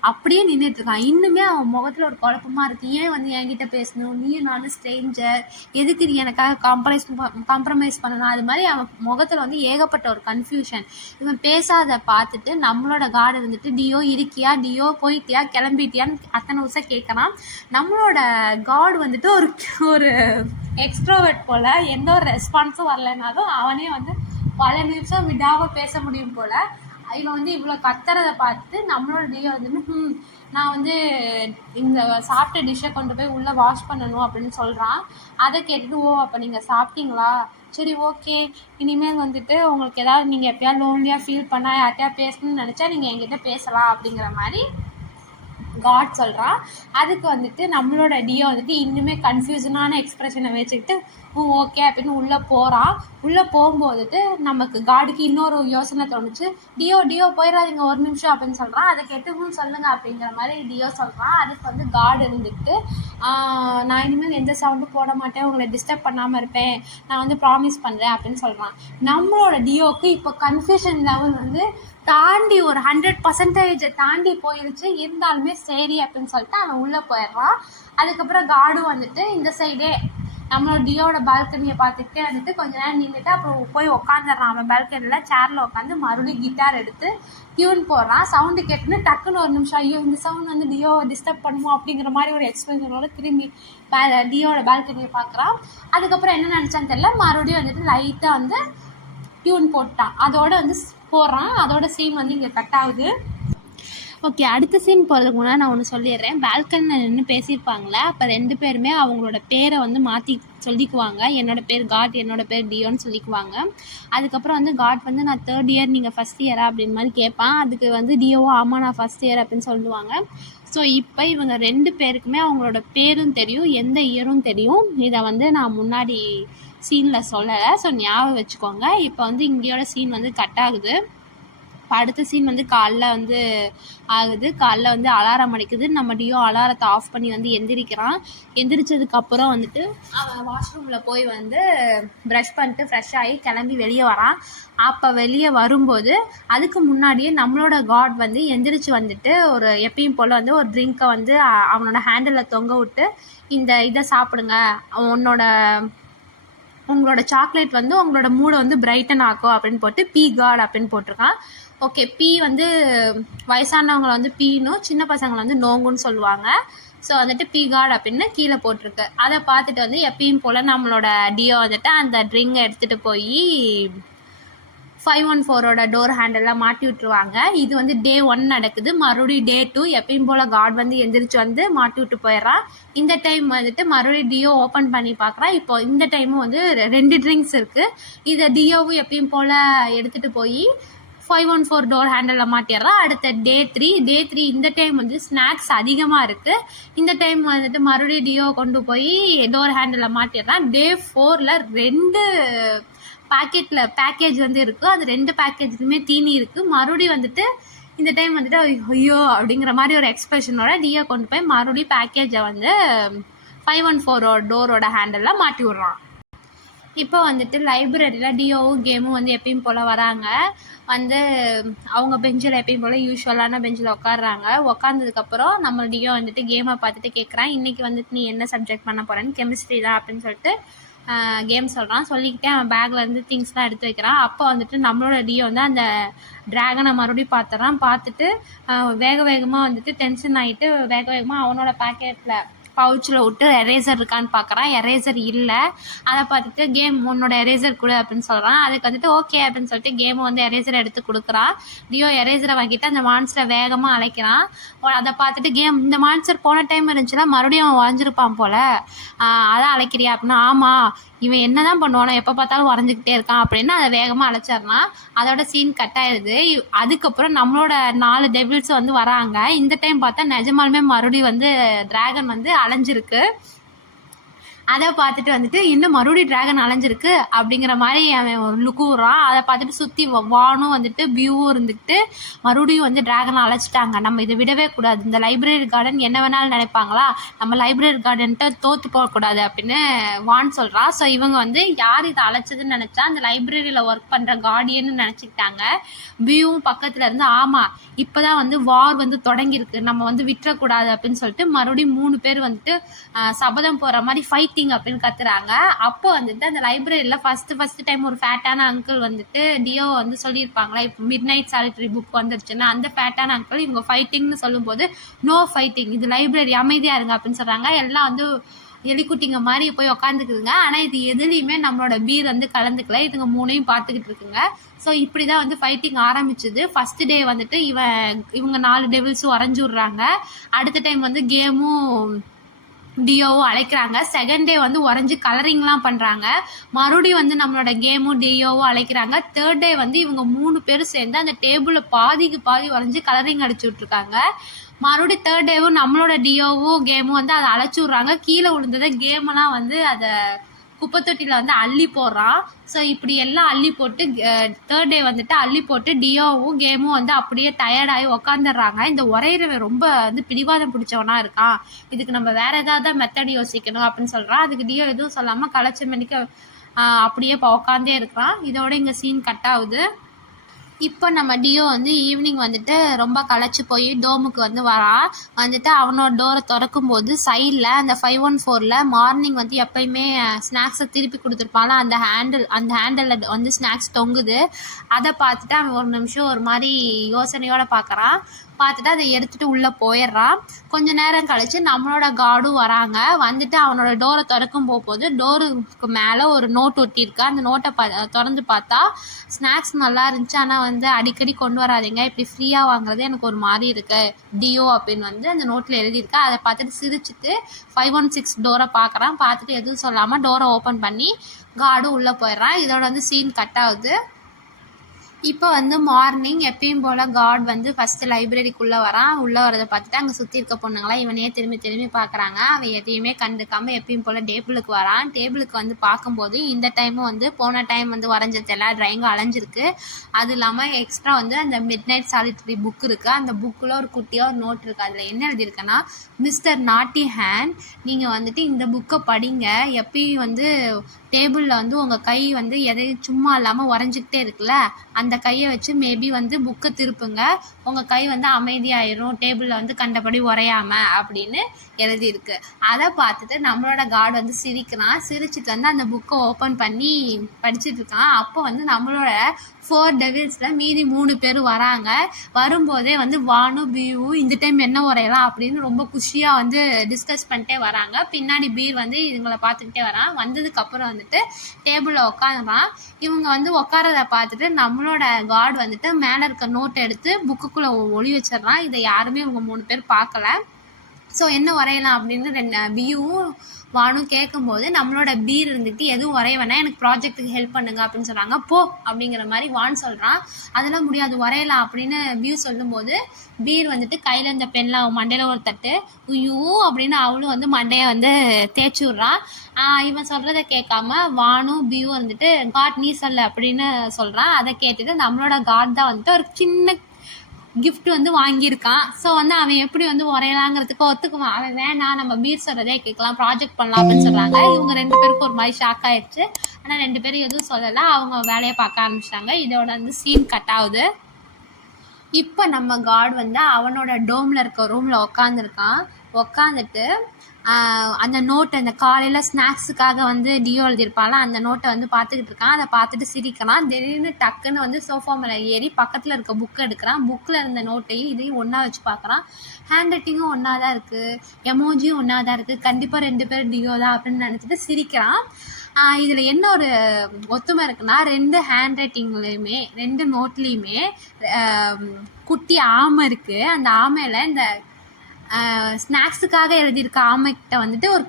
அப்படியே நின்றுட்டுருக்கான். இன்னுமே அவன் முகத்தில் ஒரு குழப்பமாக இருக்குது. ஏன் வந்து என்கிட்ட பேசணும், நீயும் நானும் ஸ்ட்ரேஞ்சர், எதுக்கு நீ எனக்காக காம்ப்ரமைஸ் பண்ணணும், அது மாதிரி அவன் முகத்தில் வந்து ஏகப்பட்ட ஒரு கன்ஃபியூஷன். இவன் பேசாத பார்த்துட்டு நம்மளோட கார்டு வந்துட்டு டியோ இருக்கியா, டியோ போயிட்டியா, கிளம்பிட்டியான்னு அத்தனை வருஷம் கேட்குறான். நம்மளோட கார்டு வந்துட்டு ஒரு எக்ஸ்ட்ரோவர்ட் போல் எந்த ஒரு ரெஸ்பான்ஸும் வரலைனாலும் அவனே வந்து பல நிமிஷம் விடாமல் பேச முடியும் போல். இவன் வந்து இவ்வளோ கத்துறதை பார்த்துட்டு நம்மளோட டியோ வந்துட்டு நான் வந்து இந்த சாப்பிட்ட டிஷ்ஷை கொண்டு போய் உள்ளே வாஷ் பண்ணணும் அப்படின்னு சொல்கிறான். அதை கேட்டுட்டு அப்போ நீங்கள் சாப்பிட்டீங்களா, சரி ஓகே, இனிமேல் வந்துட்டு உங்களுக்கு ஏதாவது நீங்கள் எப்போயாவது லோன்லியாக ஃபீல் பண்ணால் யார்கிட்டயா பேசணும்னு நினச்சா நீங்கள் என்கிட்ட பேசலாம் அப்படிங்கிற மாதிரி காட் சொல்கிறான். அதுக்கு வந்துட்டு நம்மளோட டியோ வந்துட்டு இன்னுமே கன்ஃபியூஷனான எக்ஸ்ப்ரெஷனை வச்சுக்கிட்டு ஓகே அப்படின்னு உள்ளே போகிறான். உள்ளே போகும்போதுட்டு நமக்கு காடுக்கு இன்னொரு யோசனை தோணுச்சு. டியோ போயிடாதீங்க ஒரு நிமிஷம் அப்படின்னு சொல்கிறான். அதை கேட்டு சொல்லுங்கள் அப்படிங்கிற மாதிரி டியோ சொல்கிறான். அதுக்கு வந்து காடு இருந்துட்டு நான் இனிமேல் எந்த சவுண்டும் போட மாட்டேன், உங்களை டிஸ்டர்ப் பண்ணாமல் இருப்பேன், நான் வந்து ப்ராமிஸ் பண்ணுறேன் அப்படின்னு சொல்கிறான். நம்மளோட டியோக்கு இப்போ கன்ஃபியூஷன் லெவல் வந்து தாண்டி ஒரு 100% தாண்டி போயிருச்சு. இருந்தாலுமே சரி அப்படின்னு சொல்லிட்டு அவன் உள்ளே போயிடுறான். அதுக்கப்புறம் காடும் வந்துட்டு இந்த சைடே நம்மளோட டியோட பால்கனியை பார்த்துக்கிட்டே வந்துட்டு கொஞ்ச நேரம் நின்றுட்டு அப்புறம் போய் உட்காந்துடுறான். அவன் பால்கனியில் சேரில் உட்காந்து மறுபடியும் கிட்டார் எடுத்து டியூன் போடுறான். சவுண்டு கேட்டுன்னு டக்குன்னு ஒரு நிமிஷம் ஐயோ இந்த சவுண்ட் வந்து டியோவை டிஸ்டர்ப் பண்ணுமோ அப்படிங்கிற மாதிரி ஒரு எக்ஸ்பிரஷனோட திரும்பி டியோட பால்கனியை பார்க்குறான். அதுக்கப்புறம் என்ன நினச்சான்னு தெரியல, மறுபடியும் வந்துட்டு லைட்டாக வந்து டியூன் போட்டான். அதோட வந்து போடுறான். அதோட சீன் வந்து இங்கே கட் ஆகுது. ஓகே, அடுத்த சீன் போகிறதுக்கு முன்னாடி நான் ஒன்று சொல்லிடுறேன். பால்கனியில் நின்று பேசியிருப்பாங்களே, அப்போ 2 பேருமே அவங்களோட பேரை வந்து மாற்றி சொல்லிக்குவாங்க. என்னோடய பேர் காட், என்னோடய பேர் டியோன்னு சொல்லிக்குவாங்க. அதுக்கப்புறம் வந்து காட் வந்து நான் 3rd இயர், நீங்கள் 1st இயரா அப்படின்னு மாதிரி கேட்பான். அதுக்கு வந்து டியோவோ ஆமாம் நான் 1st இயர் அப்படின்னு சொல்லுவாங்க. ஸோ இப்போ இவங்க 2 பேருக்குமே அவங்களோட பேரும் தெரியும், எந்த இயரும் தெரியும். இதை வந்து நான் முன்னாடி சீனில் சொல்லலை, ஸோ ஞாபகம் வச்சுக்கோங்க. இப்போ வந்து இங்கேயோட சீன் வந்து கட் ஆகுது. அடுத்த சீன் வந்து காலைல வந்து ஆகுது. காலைல வந்து அலாரம் அடிக்குது. நம்ம டியோ அலாரத்தை ஆஃப் பண்ணி வந்து எந்திரிக்கிறான். எந்திரிச்சதுக்கப்புறம் வந்துட்டு அவன் வாஷ்ரூமில் போய் வந்து ப்ரஷ் பண்ணிட்டு ஃப்ரெஷ் ஆகி கிளம்பி வெளியே வரான். அப்போ வெளியே வரும்போது அதுக்கு முன்னாடியே நம்மளோட காட் வந்து எந்திரிச்சு வந்துட்டு ஒரு எப்பயும் போல் வந்து ஒரு ட்ரிங்க்கை வந்து அவனோட ஹேண்டிலில் தொங்க விட்டு இதை சாப்பிடுங்க, உங்களோட சாக்லேட் வந்து உங்களோட மூடை வந்து பிரைட்டன் ஆக்கும் அப்படின்னு போட்டு பி காட் அப்படின்னு போட்டிருக்கான். ஓகே, பி வந்து வயசானவங்களை வந்து பீனும் சின்ன பசங்களை வந்து நோங்குன்னு சொல்லுவாங்க. ஸோ வந்துட்டு பி காட் அப்படின்னு கீழே போட்டிருக்கு. அதை பார்த்துட்டு வந்து எப்பயும் போல் நம்மளோட டியோ வந்துட்டு அந்த ட்ரிங்கை எடுத்துகிட்டு போய் 514ஓட டோர் ஹேண்டெல்லாம் மாட்டி விட்டுருவாங்க. இது வந்து டே 1 நடக்குது. மறுபடியும் டே 2 எப்பயும் போல் காட் வந்து எந்திரிச்சு வந்து மாட்டி விட்டு போயிடுறான். இந்த டைம் வந்துட்டு மறுபடியும் டியோ ஓப்பன் பண்ணி பார்க்குறான். இப்போ இந்த டைமும் வந்து 2 ட்ரிங்க்ஸ் இருக்குது. இதை டியோவும் எப்பயும் போல் எடுத்துகிட்டு போய் 514 டோர் ஹேண்டலில் மாட்டிடுறான். அடுத்த டே 3 இந்த டைம் வந்து ஸ்நாக்ஸ் அதிகமாக இருக்குது. இந்த டைம் வந்துட்டு மறுபடியும் டியோ கொண்டு போய் டோர் ஹேண்டலில் மாட்டிடுறான். டே 4ல் 2 பேக்கேஜ் வந்து இருக்குது. அது 2 பேக்கேஜ்லையுமே தீனி இருக்குது. மறுபடியும் வந்துட்டு இந்த டைம் வந்துட்டு ஐயோ அப்படிங்கிற மாதிரி ஒரு எக்ஸ்பிரஷனோட டியோ கொண்டு போய் மறுபடியும் பேக்கேஜை வந்து 514 டோரோட ஹேண்டலில் மாட்டி விட்றான். இப்போ வந்துட்டு லைப்ரரியில் டியோவும் கேமும் வந்து எப்பயும் போல் வராங்க. வந்து அவங்க பெஞ்சில் எப்பயும் போல் யூஸ்வலான பெஞ்சில் உட்காடுறாங்க. உட்காந்ததுக்கப்புறம் நம்ம டியோ வந்துட்டு கேமை பார்த்துட்டு கேட்குறான், இன்றைக்கி வந்துட்டு நீ என்ன சப்ஜெக்ட் பண்ண போகிறேன்னு. கெமிஸ்ட்ரி தான் அப்படின்னு சொல்லிட்டு கேம் சொல்கிறான். சொல்லிக்கிட்டே அவன் பேக்கில் இருந்து திங்ஸ்லாம் எடுத்து வைக்கிறான். அப்போ வந்துட்டு நம்மளோட டியோ வந்து அந்த ட்ராகனை மறுபடியும் பார்த்துட்டு வேகமாக வந்துட்டு டென்ஷன் ஆகிட்டு வேகமாக அவனோட பேக்கெட்டில் பவுச்சில் விட்டு எரேசர் இருக்கான்னு பார்க்குறான். எரேசர் இல்லை. அதை பார்த்துட்டு கேம் உன்னோட எரேசர் கொடு அப்படின்னு சொல்கிறான். அதுக்கு வந்துட்டு ஓகே அப்படின்னு சொல்லிட்டு கேமை வந்து எரேசரை எடுத்து கொடுக்குறான். டியோ எரேசரை வாங்கிட்டு அந்த மான்ஸ்டரை வேகமாக அழைக்கிறான். அதை பார்த்துட்டு கேம் இந்த மான்ஸ்டர் போன டைம் இருந்துச்சுன்னா மறுபடியும் அவன் வரைஞ்சிருப்பான் போல், அதான் அழைக்கிறியா அப்படின்னா ஆமாம், இவன் என்ன தான் பண்ணுவானோ எப்போ பார்த்தாலும் வரைஞ்சிக்கிட்டே இருக்கான் அப்படின்னு அதை வேகமாக அழைச்சிட்றான். அதோட சீன் கட் ஆயிடுது. அதுக்கப்புறம் நம்மளோட 4 டெவில்ஸ் வந்து வராங்க. இந்த டைம் பார்த்தா நிஜமாலுமே மறுபடியும் வந்து டிராகன் வந்து அலைஞ்சிருக்கு. அதை பார்த்துட்டு வந்துட்டு இன்னும் மறுபடியும் டிராகன் அலைஞ்சிருக்கு அப்படிங்கிற மாதிரி அவன் ஒரு லுக்கு விட்றான். அதை பார்த்துட்டு சுற்றி வானும் வந்துட்டு பியூவும் இருந்துக்கிட்டு மறுபடியும் வந்து டிராகனை அழைச்சிட்டாங்க. நம்ம இதை விடவே கூடாது, இந்த லைப்ரரி கார்டன் என்ன வேணாலும் நினைப்பாங்களா, நம்ம லைப்ரரி கார்டன்ட்டு தோற்று போகக்கூடாது அப்படின்னு வான் சொல்கிறான். ஸோ இவங்க வந்து யார் இதை அழைச்சதுன்னு நினச்சா அந்த லைப்ரரியில் ஒர்க் பண்ணுற கார்டியன்னு நினச்சிக்கிட்டாங்க. பியூவும் பக்கத்தில் இருந்து ஆமாம் இப்போ தான் வந்து வார் வந்து தொடங்கியிருக்கு, நம்ம வந்து விட்டுறக்கூடாது அப்படின்னு சொல்லிட்டு மறுபடியும் 3 பேர் வந்துட்டு சபதம் போகிற மாதிரி ஃபைட்டிங் அப்படின்னு கத்துறாங்க. அப்போ வந்துட்டு அந்த லைப்ரரியில் ஃபஸ்ட்டு டைம் ஒரு ஃபேட்டான அங்கிள் வந்துட்டு டியோ வந்து சொல்லியிருப்பாங்களா, இப்போ மிட் நைட் சாலிட்டரி புக் வந்துருச்சுன்னா அந்த ஃபேட்டான அங்கிள் இவங்க ஃபைட்டிங்னு சொல்லும்போது நோ ஃபைட்டிங், இது லைப்ரரி, அமைதியாக இருங்க அப்படின்னு சொல்கிறாங்க. எல்லாம் வந்து எலிக்குட்டிங்க மாதிரி போய் உக்காந்துக்குதுங்க. ஆனால் இது எதுலேயுமே நம்மளோட பீர் வந்து கலந்துக்கல, இதுங்க 3ஐயும் பார்த்துக்கிட்டு இருக்குங்க. ஸோ இப்படி தான் வந்து ஃபைட்டிங் ஆரம்பிச்சுது. ஃபஸ்ட்டு டே வந்துட்டு இவங்க 4 டெவில்ஸும் வரைஞ்சி விட்றாங்க. அடுத்த டைம் வந்து கேமும் டியோவும் அழைக்கிறாங்க. செகண்ட் டே வந்து உறைஞ்சி கலரிங்லாம் பண்ணுறாங்க. மறுபடியும் வந்து நம்மளோட கேமும் டியோவும் அழைக்கிறாங்க. தேர்ட் டே வந்து இவங்க 3 பேரும் சேர்ந்து அந்த டேபிளில் பாதிக்கு பாதி உறைஞ்சி கலரிங் அடிச்சு விட்ருக்காங்க. மறுபடியும் தேர்ட் டேவும் நம்மளோட டியோவும் கேமும் வந்து அதை அழைச்சி விட்றாங்க. கீழே விழுந்ததை கேமெல்லாம் வந்து அதை குப்பை தொட்டியில் வந்து அள்ளி போடுறான். ஸோ இப்படி எல்லாம் அள்ளி போட்டு தேர்ட் டே வந்துட்டு அள்ளி போட்டு டியோவும் கேமும் வந்து அப்படியே டயர்டாகி உக்காந்துடுறாங்க. இந்த உரையிறவன் ரொம்ப வந்து பிடிவாதம் பிடிச்சவனா இருக்கான், இதுக்கு நம்ம வேற ஏதாவது மெத்தட் யோசிக்கணும் அப்படின்னு சொல்கிறான். அதுக்கு டியோ எதுவும் சொல்லாமல் களைச்ச மணிக்கு அப்படியே உக்காந்தே இருக்கிறான். இதோட இங்கே சீன் கட் ஆகுது. இப்போ நம்ம டியோ வந்து ஈவினிங் வந்துட்டு ரொம்ப களைச்சி போய் டோமுக்கு வந்து வரான். வந்துட்டு அவனோட டோரை திறக்கும் போது சைடில் அந்த 514 மார்னிங் வந்து எப்பயுமே ஸ்நாக்ஸை திருப்பி கொடுத்துருப்பாங்க, அந்த ஹேண்டில் வந்து ஸ்நாக்ஸ் தொங்குது. அதை பார்த்துட்டு அவன் ஒரு நிமிஷம் ஒரு மாதிரி யோசனையோடு பார்க்குறான். பார்த்துட்டு அதை எடுத்துகிட்டு உள்ளே போயிடுறான். கொஞ்சம் நேரம் கழித்து நம்மளோட கார்டும் வராங்க. வந்துட்டு அவனோட டோரை திறக்கும் போது டோருக்கு மேலே ஒரு நோட் ஒட்டியிருக்கா. அந்த நோட்டை திறந்து பார்த்தா ஸ்நாக்ஸ் நல்லா இருந்துச்சு, ஆனால் வந்து அடிக்கடி கொண்டு வராதிங்க, இப்படி ஃப்ரீயாக வாங்குறது எனக்கு ஒரு மாதிரி இருக்குது டியோ அப்படின்னு வந்து அந்த நோட்டில் எழுதியிருக்கா. அதை பார்த்துட்டு சிரிச்சுட்டு 516 டோரை பார்க்குறான். பார்த்துட்டு எதுவும் சொல்லாமல் டோரை ஓப்பன் பண்ணி கார்டும் உள்ளே போயிடுறான். இதோட வந்து சீன் கட் ஆகுது. இப்போ வந்து மார்னிங் எப்பயும் போல் காட் வந்து ஃபஸ்ட்டு லைப்ரரிக்குள்ளே வரான். உள்ளே வரதை பார்த்துட்டு அங்கே சுற்றி இருக்க பொண்ணுங்களாம் இவனையே திரும்பி பார்க்குறாங்க. அவன் எதையுமே கண்டுக்காமல் எப்பயும் போல் டேபிளுக்கு வரான். டேபிளுக்கு வந்து பார்க்கும்போது இந்த டைமும் வந்து போன டைம் வந்து வரைஞ்சது எல்லா ட்ராயிங்கும் அலைஞ்சிருக்கு. அது இல்லாமல் எக்ஸ்ட்ரா வந்து அந்த மிட் நைட் சாலிட்டரி புக் இருக்குது. அந்த புக்கில் ஒரு குட்டியாக ஒரு நோட் இருக்குது. அதில் என்ன எழுதியிருக்குன்னா, மிஸ்டர் நாட்டி ஹேண்ட், நீங்கள் வந்துட்டு இந்த புக்கை படிங்க, எப்பயும் வந்து டேபிளில் வந்து உங்கள் கை வந்து எதையும் சும்மா இல்லாமல் உறைஞ்சிக்கிட்டே இருக்குல்ல, அந்த கையை வச்சு மேபி வந்து புக்கை திருப்புங்க, உங்கள் கை வந்து அமைதியாயிரும், டேபிளில் வந்து கண்டபடி உரையாமல் அப்படின்னு எழுதியிருக்கு. அதை பார்த்துட்டு நம்மளோட காட் வந்து சிரிக்கிறான். சிரிச்சிட்டு வந்து அந்த புக்கை ஓப்பன் பண்ணி படிச்சுட்டு இருக்கான். அப்போ வந்து நம்மளோட 4 டெவில்ஸில் மீதி 3 பேர் வராங்க. வரும்போதே வந்து வானு பியூ இந்த டைம் என்ன உரையலாம் அப்படின்னு ரொம்ப குஷியாக வந்து டிஸ்கஸ் பண்ணிட்டே வராங்க. பின்னாடி பீர் வந்து இவங்களை பார்த்துக்கிட்டே வரான். வந்ததுக்கப்புறம் வந்துட்டு டேபிளில் உட்காந்துறான். இவங்க வந்து உட்காரதை பார்த்துட்டு நம்மளோட காட் வந்துட்டு மேலே இருக்க நோட்டை எடுத்து புக்குக்குள்ளே ஒளி வச்சிடறான். இதை யாருமே இவங்க 3 பேர் பார்க்கல. ஸோ என்ன வரையலாம் அப்படின்னு பியூவும் வானும் கேட்கும்போது நம்மளோட பீர் இருந்துட்டு எதுவும் வரைய வேணாம், எனக்கு ப்ராஜெக்ட்டுக்கு ஹெல்ப் பண்ணுங்க அப்படின்னு சொல்கிறாங்க. போ அப்படிங்கிற மாதிரி வான் சொல்கிறான். அதெல்லாம் முடியாது, வரையலாம் அப்படின்னு பியூ சொல்லும்போது பீர் வந்துட்டு கையில் இந்த பெண்ணில் அவன் மண்டையில் ஒரு தட்டு ஐயோ அப்படின்னு அவளும் வந்து மண்டையை வந்து தேய்ச்சி விட்றான். இவன் சொல்கிறத கேட்காம வானும் பியூ வந்துட்டு காட் நீ சொல்ல அப்படின்னு சொல்கிறான். அதை கேட்டுட்டு நம்மளோட காட் தான் வந்துட்டு ஒரு சின்ன கிஃப்ட் வந்து வாங்கியிருக்கான். ஸோ வந்து அவன் எப்படி வந்து உரையலாங்கிறதுக்கு ஒத்துக்குவான். அவன் வேணாம், நம்ம பீர் சொல்கிறதே கேட்கலாம், ப்ராஜெக்ட் பண்ணலாம் அப்படின்னு சொல்கிறாங்க. இவங்க 2 பேருக்கும் ஒரு மாதிரி ஷாக் ஆயிடுச்சு. ஆனால் 2 பேரும் எதுவும் சொல்லலை, அவங்க வேலையை பார்க்க ஆரம்பிச்சிட்டாங்க. இதோட வந்து சீன் கட் ஆகுது. இப்போ நம்ம காட் வந்து அவனோட டோமில் இருக்க ரூமில் உட்காந்துட்டு அந்த நோட்டை அந்த காலையில் ஸ்நாக்ஸுக்காக வந்து டியோ எழுதியிருப்பாள் அந்த நோட்டை வந்து பார்த்துக்கிட்டு இருக்கான். அதை பார்த்துட்டு சிரிக்கிறான். திடீர்னு டக்குன்னு வந்து சோஃபா மேலே ஏறி பக்கத்தில் இருக்க புக்கை எடுக்கிறான். புக்கில் இருந்த நோட்டையும் இதையும் ஒன்றா வச்சு பார்க்குறான். ஹேண்ட் ரைட்டிங்கும் ஒன்றா தான் இருக்குது, எமோஜியும் ஒன்றா தான் இருக்குது, கண்டிப்பாக 2 பேர் டியோ தான் அப்படின்னு நினச்சிட்டு சிரிக்கிறான். இதில் என்ன ஒரு ஒத்துமை இருக்குன்னா, 2 ஹேண்ட் ரைட்டிங்லேயுமே 2 நோட்லேயுமே குட்டி ஆமை இருக்குது. அந்த ஆமையில் இந்த ஸ்நாக்ஸுக்காக எழுதியிருக்க ஆமைக்கிட்ட வந்துட்டு ஒரு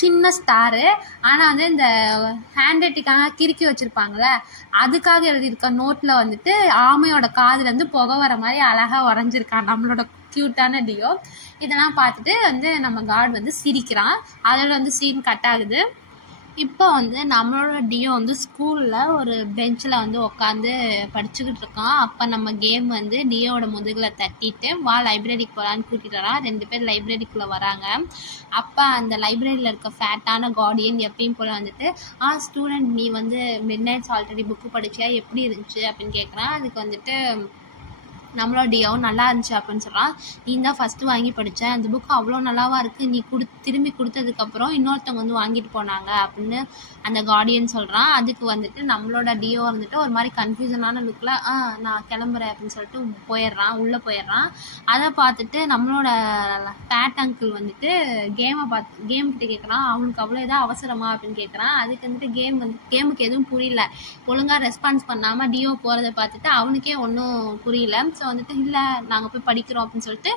சின்ன ஸ்டாரு. ஆனால் வந்து இந்த ஹேண்ட் ரைட்டிங்காக கிறுக்கி வச்சுருப்பாங்களே அதுக்காக எழுதியிருக்க நோட்டில் வந்துட்டு ஆமையோட காதுலேருந்து புகை வர மாதிரி அழகாக வரைஞ்சிருக்கான் நம்மளோட க்யூட்டான டியோ. இதெல்லாம் பார்த்துட்டு வந்து நம்ம காட் வந்து சிரிக்கிறான். அதோட வந்து சீன் கட் ஆகுது. இப்போ வந்து நம்மளோட டியோ வந்து ஸ்கூலில் ஒரு பெஞ்சில் வந்து உட்காந்து படிச்சுக்கிட்டு இருக்கான். அப்போ நம்ம கேம் வந்து டியோவோட முதுகில் தட்டிட்டு வா லைப்ரரிக்கு போகலான்னு கூட்டிகிட்டு வரான். 2 பேர் லைப்ரரிக்குள்ளே வராங்க. அப்போ அந்த லைப்ரரியில் இருக்க ஃபேட்டான கார்டியன் எப்பயும் போல் வந்துட்டு ஸ்டூடெண்ட் நீ வந்து மிட்நைட்ஸ் ஆல்ரெடி புக்கு படிச்சியா எப்படி இருந்துச்சு அப்படின்னு கேட்குறான். அதுக்கு வந்துட்டு நம்மளோட டியோவும் நல்லா இருந்துச்சு அப்படின்னு சொல்கிறான். நீ தான் ஃபஸ்ட்டு வாங்கி படித்தேன், அந்த புக்கு அவ்வளோ நல்லாவாக இருக்குது, நீ திரும்பி கொடுத்ததுக்கப்புறம் இன்னொருத்தவங்க வந்து வாங்கிட்டு போனாங்க அப்படின்னு அந்த கார்டியன் சொல்கிறான். அதுக்கு வந்துட்டு நம்மளோட டியோ வந்துட்டு ஒரு மாதிரி கன்ஃபியூஷனான லுக்கில் நான் கிளம்புறேன் அப்படின்னு சொல்லிட்டு உள்ளே போயிடுறான். அதை பார்த்துட்டு நம்மளோட பேட் அங்கிள் வந்துட்டு கேம் கிட்ட கேட்குறான். அவனுக்கு அவ்வளோ ஏதாவது அவசரமா அப்படின்னு கேட்குறான். அதுக்கு வந்துட்டு கேமுக்கு எதுவும் புரியல. ஒழுங்காக ரெஸ்பான்ஸ் பண்ணாமல் டியோ போகிறத பார்த்துட்டு அவனுக்கே ஒன்றும் புரியல. ஸோ வந்துட்டு இல்லை நாங்கள் போய் படிக்கிறோம் அப்படின்னு சொல்லிட்டு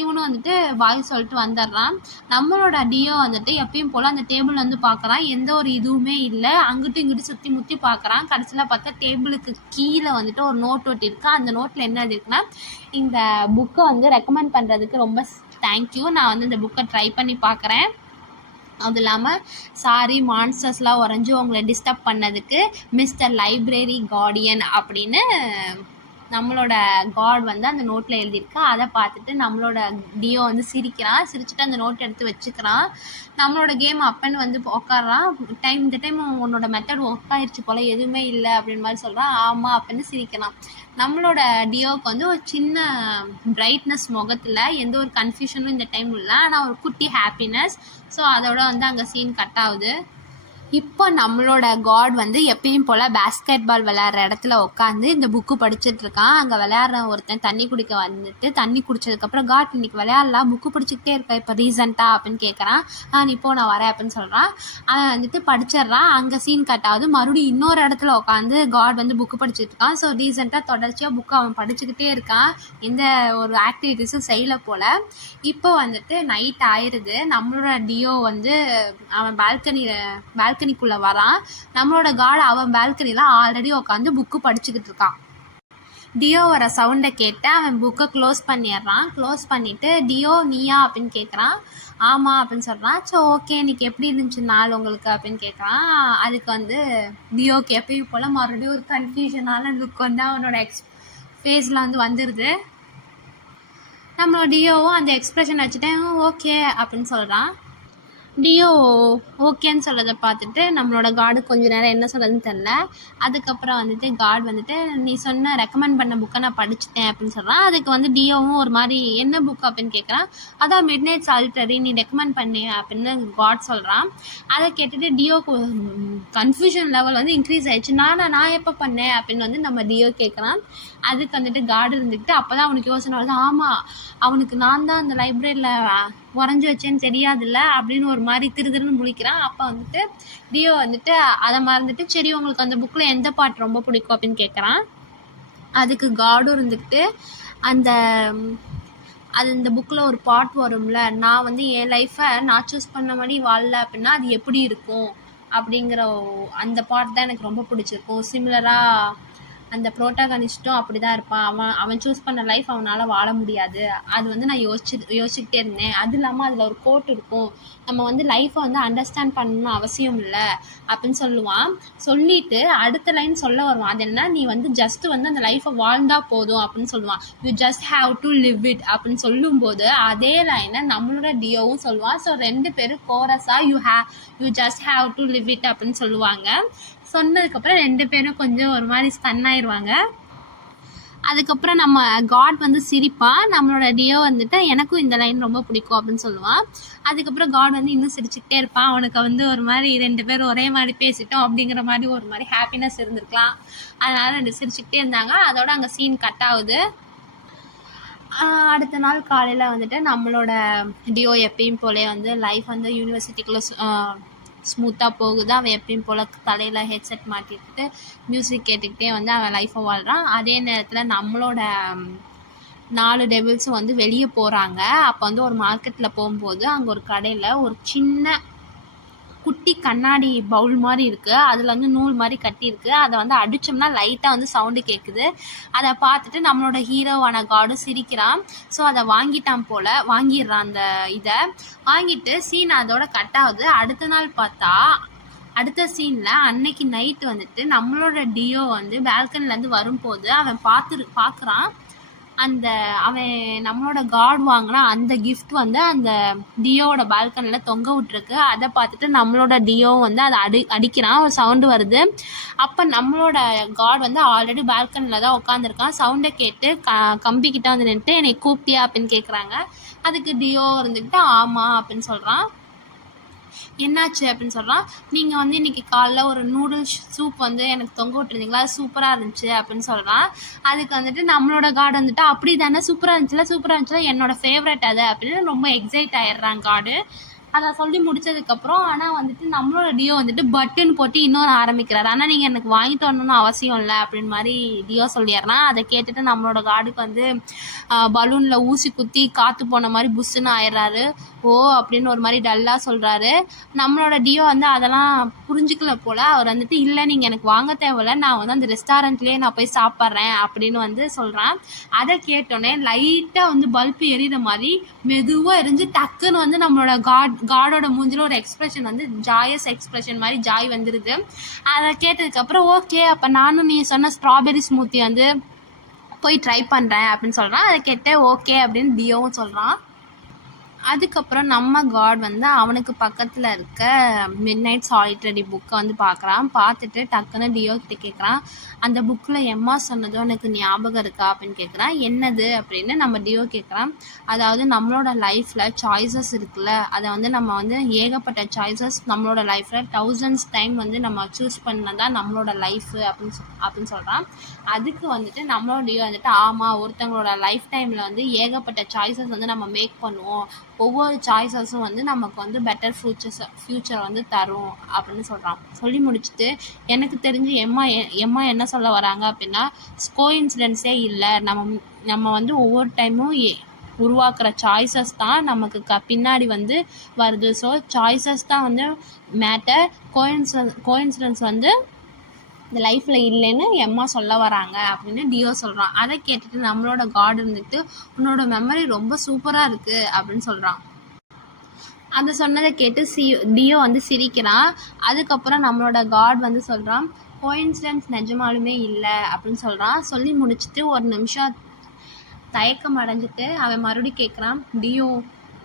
இவனும் வந்துட்டு பாய் சொல்லிட்டு வந்துடுறான். நம்மளோட டியோ வந்துட்டு எப்பயும் போல் அந்த டேபிள் வந்து பார்க்குறான். எந்த ஒரு இதுவுமே இல்லை. அங்கிட்டும் இங்கிட்டு சுற்றி முற்றி பார்க்குறான். கடைசியில் பார்த்தா டேபிளுக்கு கீழே வந்துட்டு ஒரு நோட் ஒட்டியிருக்கு. அந்த நோட்டில் என்ன இருக்குன்னா இந்த புக்கை வந்து ரெக்கமெண்ட் பண்ணுறதுக்கு ரொம்ப தேங்க்யூ, நான் வந்து இந்த புக்கை ட்ரை பண்ணி பார்க்குறேன், அது இல்லாமல் சாரி மான்ஸ்டர்ஸ்லாம் உறைஞ்சி உங்களை டிஸ்டர்ப் பண்ணதுக்கு மிஸ்டர் லைப்ரரி கார்டியன் அப்படின்னு நம்மளோட காட் வந்து அந்த நோட்டில் எழுதியிருக்கா. அதை பார்த்துட்டு நம்மளோட டியோ வந்து சிரிக்கிறான். சிரிச்சுட்டு அந்த நோட் எடுத்து வச்சுக்கிறான். நம்மளோட கேம் அப்பன்னு வந்து உட்காடுறான். இந்த டைம் உன்னோட மெத்தட் ஒர்க் ஆயிடுச்சு போல், எதுவுமே இல்லை அப்படின்னு மாதிரி சொல்கிறான். ஆமாம் அப்படின்னு சிரிக்கிறான். நம்மளோட டியோவுக்கு வந்து ஒரு சின்ன பிரைட்னஸ் முகத்தில் எந்த ஒரு கன்ஃபியூஷனும் இந்த டைம் இல்லை. ஆனால் ஒரு குட்டி ஹாப்பினஸ். ஸோ அதோட வந்து அங்கே சீன் கட் ஆகுது. இப்போ நம்மளோட காட் வந்து எப்பயும் போல் பேஸ்கெட் பால் விளையாடுற இடத்துல உட்காந்து இந்த புக்கு படிச்சுட்ருக்கான். அங்கே விளையாடுற ஒருத்தன் தண்ணி குடிக்க வந்துட்டு தண்ணி குடிச்சதுக்கப்புறம் காட் இன்னைக்கு விளையாடலாம், புக்கு படிச்சுக்கிட்டே இருக்க இப்போ ரீசெண்டாக அப்படின்னு கேட்குறான். நீ இப்போ நான் வரேன் அப்படின்னு சொல்கிறான். அவன் வந்துட்டு படிச்சிட்றான். அங்கே சீன் கட் ஆகுது. மறுபடியும் இன்னொரு இடத்துல உட்காந்து காட் வந்து புக்கு படிச்சுட்டு இருக்கான். ஸோ ரீசெண்டாக தொடர்ச்சியாக புக்கு அவன் படிச்சுக்கிட்டே இருக்கான். எந்த ஒரு ஆக்டிவிட்டீஸும் செய்யலை போல். இப்போ வந்துட்டு நைட் ஆயிடுது. நம்மளோட டியோ வந்து அவன் பால்கனிக்குள்ளே வரான். நம்மளோட காட் அவன் பால்கனியில் ஆல்ரெடி உட்காந்து புக்கு படிச்சுக்கிட்டு இருக்கான். டியோ வர சவுண்டை கேட்டு அவன் புக்கை க்ளோஸ் பண்ணிடுறான். க்ளோஸ் பண்ணிவிட்டு டியோ நீயா அப்படின்னு கேட்குறான். ஆமாம் அப்படின்னு சொல்கிறான். ஸோ ஓகே இன்னைக்கு எப்படி இருந்துச்சு நாள் உங்களுக்கு அப்படின்னு கேட்குறான். அதுக்கு வந்து டியோக்கு எப்பயும் போல் மறுபடியும் ஒரு கன்ஃபியூஷனான லுக் வந்து அவனோட ஃபேஸில் வந்து வந்துடுது. நம்மளோட டியோவும் அந்த எக்ஸ்ப்ரெஷன் வச்சுட்டு ஓகே அப்படின்னு சொல்கிறான். டியோ ஓகேன்னு சொல்கிறத பார்த்துட்டு நம்மளோட காடு கொஞ்சம் நேரம் என்ன சொல்கிறதுன்னு தெரில. அதுக்கப்புறம் வந்துட்டு காட் வந்துட்டு நீ சொன்ன ரெக்கமெண்ட் பண்ண புக்கை நான் படிச்சுட்டேன் அப்படின்னு சொல்கிறான். அதுக்கு வந்து டியோவும் ஒரு மாதிரி என்ன புக் அப்படின்னு கேட்குறான். அதான் மிட்நைட்ஸ் ஆல்ரெடி நீ ரெக்கமெண்ட் பண்ணி அப்படின்னு காட் சொல்கிறான். அதை கேட்டுட்டு டியோக்கு கன்ஃபியூஷன் லெவல் வந்து இன்க்ரீஸ் ஆயிடுச்சு. நான் எப்போ பண்ணேன் அப்படின்னு வந்து நம்ம டியோ கேட்குறான். அதுக்கு வந்துட்டு காடு இருந்துக்கிட்டு அப்போ தான் அவனுக்கு யோசனை வருது. ஆமாம் அவனுக்கு நான் தான் அந்த லைப்ரரியில் வரைஞ்சி வச்சேன்னு தெரியாதுல்ல அப்படின்னு ஒரு மாதிரி திருன்னு முழிக்கிறான். அப்போ வந்துட்டு டியோ வந்துட்டு அதை மறந்துட்டு சரி உங்களுக்கு அந்த புக்கில் எந்த பாட்டு ரொம்ப பிடிக்கும் அப்படின்னு கேட்குறான். அதுக்கு காடும் இருந்துக்கிட்டு இந்த புக்கில் ஒரு பாட் வரும்ல, நான் வந்து என் லைஃப்பை நான் சூஸ் பண்ண மாதிரி வாழல அப்படின்னா அது எப்படி இருக்கும் அப்படிங்கிற அந்த பாட் தான் எனக்கு ரொம்ப பிடிச்சிருக்கும். சிமிலராக அந்த ப்ரோட்டாகனிஸ்ட்டும் அப்படி தான் இருப்பான். அவன் சூஸ் பண்ண லைஃப் அவனால் வாழ முடியாது. அது வந்து நான் யோசிச்சுக்கிட்டே இருந்தேன். அது இல்லாமல் அதில் ஒரு கோட் இருக்கும், நம்ம வந்து லைஃப்பை வந்து அண்டர்ஸ்டாண்ட் பண்ணணும்னு அவசியம் இல்லை அப்படின்னு சொல்லுவான். சொல்லிவிட்டு அடுத்த லைன் சொல்ல வருவான். அது என்ன, நீ வந்து ஜஸ்ட்டு வந்து அந்த லைஃப்பை வாழ்ந்தால் போதும் அப்படின்னு சொல்லுவான். You just have to live it அப்படின்னு சொல்லும்போது அதே லைனை நம்மளோட டியோவும் சொல்லுவான். ஸோ 2 பேரும் கோரஸாக you just have to live it அப்படின்னு சொல்லுவாங்க. சொன்னதுக்கப்புறம் 2 பேரும் கொஞ்சம் ஒரு மாதிரி ஸ்டன் ஆயிடுவாங்க. அதுக்கப்புறம் நம்ம காட் வந்து சிரிப்பான். நம்மளோட டியோ வந்துட்டு எனக்கும் இந்த லைன் ரொம்ப பிடிக்கும் அப்படின்னு சொல்லுவான். அதுக்கப்புறம் காட் வந்து இன்னும் சிரிச்சுக்கிட்டே இருப்பான். அவனுக்கு வந்து ஒரு மாதிரி 2 பேரும் ஒரே மாதிரி பேசிட்டோம் அப்படிங்கிற மாதிரி ஒரு மாதிரி ஹாப்பினஸ் இருந்திருக்கலாம். அதனால் 2 சிரிச்சுக்கிட்டே இருந்தாங்க. அதோட அங்கே சீன் கட் ஆகுது. அடுத்த நாள் காலையில் வந்துட்டு நம்மளோட டியோ எப்பயும் போலே வந்து லைஃப் வந்து யூனிவர்சிட்டிக்குள்ளே ஸ்மூத்தாக போகுது. அவன் எப்பயும் போல் தலையில் ஹெட்செட் மாட்டிட்டு மியூசிக் கேட்டுக்கிட்டே வந்து அவன் லைஃப்பை வாழ்கிறான். அதே நேரத்தில் நம்மளோட 4 டெவில்ஸும் வந்து வெளியே போகிறாங்க. அப்போ வந்து ஒரு மார்க்கெட்டில் போகும்போது அங்கே ஒரு கடையில் ஒரு சின்ன குட்டி கண்ணாடி பவுல் மாதிரி இருக்குது, அதில் வந்து நூல் மாதிரி கட்டியிருக்கு. அதை வந்து அடித்தோம்னா லைட்டாக வந்து சவுண்டு கேட்குது. அதை பார்த்துட்டு நம்மளோட ஹீரோவான காடும் சிரிக்கிறான். ஸோ அதை வாங்கிட்டான் போல், வாங்கிடுறான் அந்த இதை. வாங்கிட்டு சீன் அதோட கட் ஆகுது. அடுத்த நாள் பார்த்தா அடுத்த சீனில் அன்னைக்கு நைட்டு வந்துட்டு நம்மளோட டியோ வந்து பால்கனிலேருந்து வரும்போது அவன் பார்க்குறான் அவன் நம்மளோட காட் வாங்கினா அந்த கிஃப்ட் வந்து அந்த டியோவோட பால்கனியில் தொங்க விட்டுருக்கு. அதை பார்த்துட்டு நம்மளோட டியோ வந்து அதை அடிக்கிறான். ஒரு சவுண்டு வருது. அப்போ நம்மளோட காட் வந்து ஆல்ரெடி பால்கனியில் தான் உட்காந்துருக்கான். சவுண்டை கேட்டு கம்பிக்கிட்ட வந்து நின்றுட்டு என்னை கூப்பிட்டியா அப்படின்னு கேட்குறாங்க. அதுக்கு டியோ இருந்துக்கிட்டு ஆமாம் அப்படின்னு சொல்கிறான். என்னாச்சு அப்படின்னு சொல்கிறான். நீங்கள் வந்து இன்றைக்கி காலைல ஒரு நூடுல்ஸ் சூப் வந்து எனக்கு தொங்க விட்டுருந்தீங்களா, அது சூப்பராக இருந்துச்சு அப்படின்னு சொல்கிறான். அதுக்கு வந்துட்டு நம்மளோட காடு வந்துட்டு அப்படி தானே, சூப்பராக இருந்துச்சுல என்னோட ஃபேவரட் அது அப்படின்னு ரொம்ப எக்ஸைட் ஆகிடுறான் காடு. அதை சொல்லி முடிச்சதுக்கப்புறம் ஆனால் வந்துட்டு நம்மளோட டியோ வந்துட்டு பட்டுன்னு போட்டு இன்னொரு ஆரம்பிக்கிறாரு. ஆனால் நீங்கள் எனக்கு வாங்கிட்டு வரணும்னு அவசியம் இல்லை அப்படின்னு மாதிரி டியோ சொல்லிடுறான். அதை கேட்டுட்டு நம்மளோட காடுக்கு வந்து பலூனில் ஊசி குத்தி காற்று போன மாதிரி புஷ்ஷுன்னு ஆயிடுறாரு. ஓ அப்படின்னு ஒரு மாதிரி டல்லாக சொல்கிறாரு. நம்மளோட டியோ வந்து அதெல்லாம் புரிஞ்சுக்கல போல். அவர் வந்துட்டு இல்லை நீங்கள் எனக்கு வாங்க தேவையில்ல, நான் வந்து அந்த ரெஸ்டாரண்ட்லேயே நான் போய் சாப்பிட்றேன் அப்படின்னு வந்து சொல்கிறான். அதை கேட்டோன்னே லைட்டாக வந்து பல்பு எரியிற மாதிரி மெதுவாக எரிஞ்சு டக்குன்னு வந்து நம்மளோட காடோட மூஞ்சில ஒரு எக்ஸ்பிரஷன் வந்து ஜாயஸ் எக்ஸ்பிரஷன் மாதிரி ஜாய் வந்துடுது. அதை கேட்டதுக்கப்புறம் ஓகே அப்போ நானும் நீ சொன்ன ஸ்ட்ராபெரி ஸ்மூத்தி வந்து போய் ட்ரை பண்ணுறேன் அப்படின்னு சொல்கிறான். அதை கேட்டு ஓகே அப்படின்னு டியோவும் சொல்கிறான். அதுக்கப்புறம் நம்ம காட் வந்து அவனுக்கு பக்கத்தில் இருக்க மிட் நைட் சாலிட்டரி புக்கை வந்து பார்க்குறான். பார்த்துட்டு டக்குன்னு டியோ கிட்ட கேட்குறான், அந்த புக்கில் எம்மா சொன்னதும் எனக்கு ஞாபகம் இருக்கா அப்படின்னு கேட்குறான். என்னது அப்படின்னு நம்ம டியோ கேட்குறான். அதாவது நம்மளோட லைஃப்பில் சாய்ஸஸ் இருக்குல்ல, அதை வந்து நம்ம வந்து ஏகப்பட்ட சாய்ஸஸ் நம்மளோட லைஃப்பில் தௌசண்ட்ஸ் டைம் வந்து நம்ம சூஸ் பண்ணதான் நம்மளோட லைஃபு அப்படின்னு சொல்கிறான். அதுக்கு வந்துட்டு நம்மளோட டியோ வந்துட்டு ஆமாம், ஒருத்தவங்களோட லைஃப் டைமில் வந்து ஏகப்பட்ட சாய்ஸஸ் வந்து நம்ம மேக் பண்ணுவோம், ஒவ்வொரு சாய்ஸஸும் வந்து நமக்கு வந்து பெட்டர் ஃப்யூச்சரை வந்து தரும் அப்படின்னு சொல்கிறான். சொல்லி முடிச்சுட்டு எனக்கு தெரிஞ்சு எம்மா என்ன சொல்ல வராங்க அப்படின்னா, கோஇன்சிடென்ஸே இல்லை, நம்ம வந்து ஒவ்வொரு டைமும் உருவாக்குற சாய்ஸஸ் தான் நமக்கு பின்னாடி வந்து வருது. ஸோ சாய்ஸஸ் தான் வந்து மேட்டர், கோஇன்சிடென்ஸ் வந்து இந்த லைஃப்பில் இல்லைன்னு எம்மா சொல்ல வராங்க அப்படின்னு டியோ சொல்கிறான். அதை கேட்டுட்டு நம்மளோட காட் இருந்துட்டு உன்னோட மெமரி ரொம்ப சூப்பராக இருக்குது அப்படின்னு சொல்கிறான். அதை சொன்னதை கேட்டு டியோ வந்து சிரிக்கிறான். அதுக்கப்புறம் நம்மளோட காட் வந்து சொல்கிறான், கோஇன்சிடென்ஸ் நிஜமாலுமே இல்லை அப்படின்னு சொல்கிறான். சொல்லி முடிச்சுட்டு ஒரு நிமிஷம் தயக்கம் அடைஞ்சிட்டு அவன் மறுபடியும் கேட்குறான், டியோ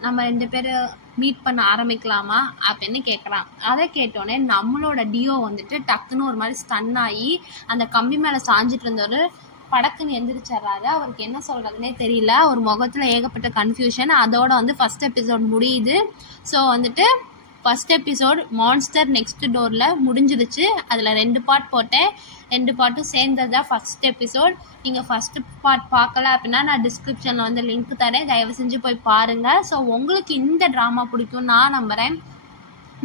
நம்ம 2 பேரும் மீட் பண்ண ஆரம்பிக்கலாமா அப்படின்னு கேட்குறான். அதை கேட்டோடனே நம்மளோட டியோ வந்துட்டு டக்குன்னு ஒரு மாதிரி ஸ்டன் ஆகி அந்த கம்பி மேலே சாஞ்சிட்டு இருந்தவர் படக்குன்னு எந்திரிச்சிட்றாரு. அவருக்கு என்ன சொல்கிறதுனே தெரியல. ஒரு முகத்தில் ஏகப்பட்ட கன்ஃபியூஷன். அதோட வந்து ஃபஸ்ட் எபிசோட் முடியுது. ஸோ வந்துட்டு ஃபஸ்ட் எபிசோட் மான்ஸ்டர் நெக்ஸ்ட் டோரில் முடிஞ்சிருச்சு. அதில் 2 பார்ட் போட்டேன். 2 பார்ட்டும் சேர்ந்தது தான் ஃபஸ்ட் எபிசோட். நீங்கள் ஃபஸ்ட்டு பார்ட் பார்க்கல அப்படின்னா நான் டிஸ்கிரிப்ஷனில் வந்து லிங்க் தரேன், தயவு செஞ்சு போய் பாருங்கள். ஸோ உங்களுக்கு இந்த ட்ராமா பிடிக்கும் நான் நம்புகிறேன்.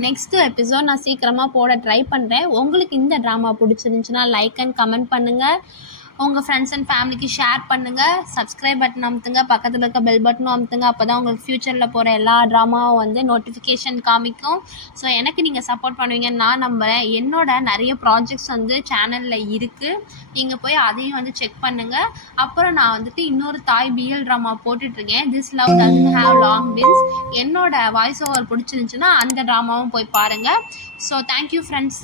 நெக்ஸ்ட் எபிசோட் நான் சீக்கிரமாக போட ட்ரை பண்ணுறேன். உங்களுக்கு இந்த ட்ராமா பிடிச்சிருந்துச்சுன்னா லைக் அண்ட் கமெண்ட் பண்ணுங்கள், உங்கள் ஃப்ரெண்ட்ஸ் அண்ட் ஃபேமிலிக்கு ஷேர் பண்ணுங்கள், சப்ஸ்கிரைப் பட்டன் அமுத்துங்க, பக்கத்தில் இருக்க பெல் பட்டனும் அமுத்துங்க. அப்போ தான் உங்களுக்கு ஃப்யூச்சரில் போகிற எல்லா ட்ராமாவும் வந்து நோட்டிஃபிகேஷன் காமிக்கும். ஸோ எனக்கு நீங்கள் சப்போர்ட் பண்ணுவீங்கன்னு நான் நம்புகிறேன். என்னோட நிறைய ப்ராஜெக்ட்ஸ் வந்து சேனலில் இருக்குது, நீங்கள் போய் அதையும் வந்து செக் பண்ணுங்கள். அப்புறம் நான் வந்துட்டு இன்னொரு தாய் பிஎல் ட்ராமா போட்டுட்ருக்கேன், this love doesn't have long beans. என்னோட வாய்ஸ் ஓவர் பிடிச்சிருந்துச்சுன்னா அந்த ட்ராமாவும் போய் பாருங்கள். So thank you friends.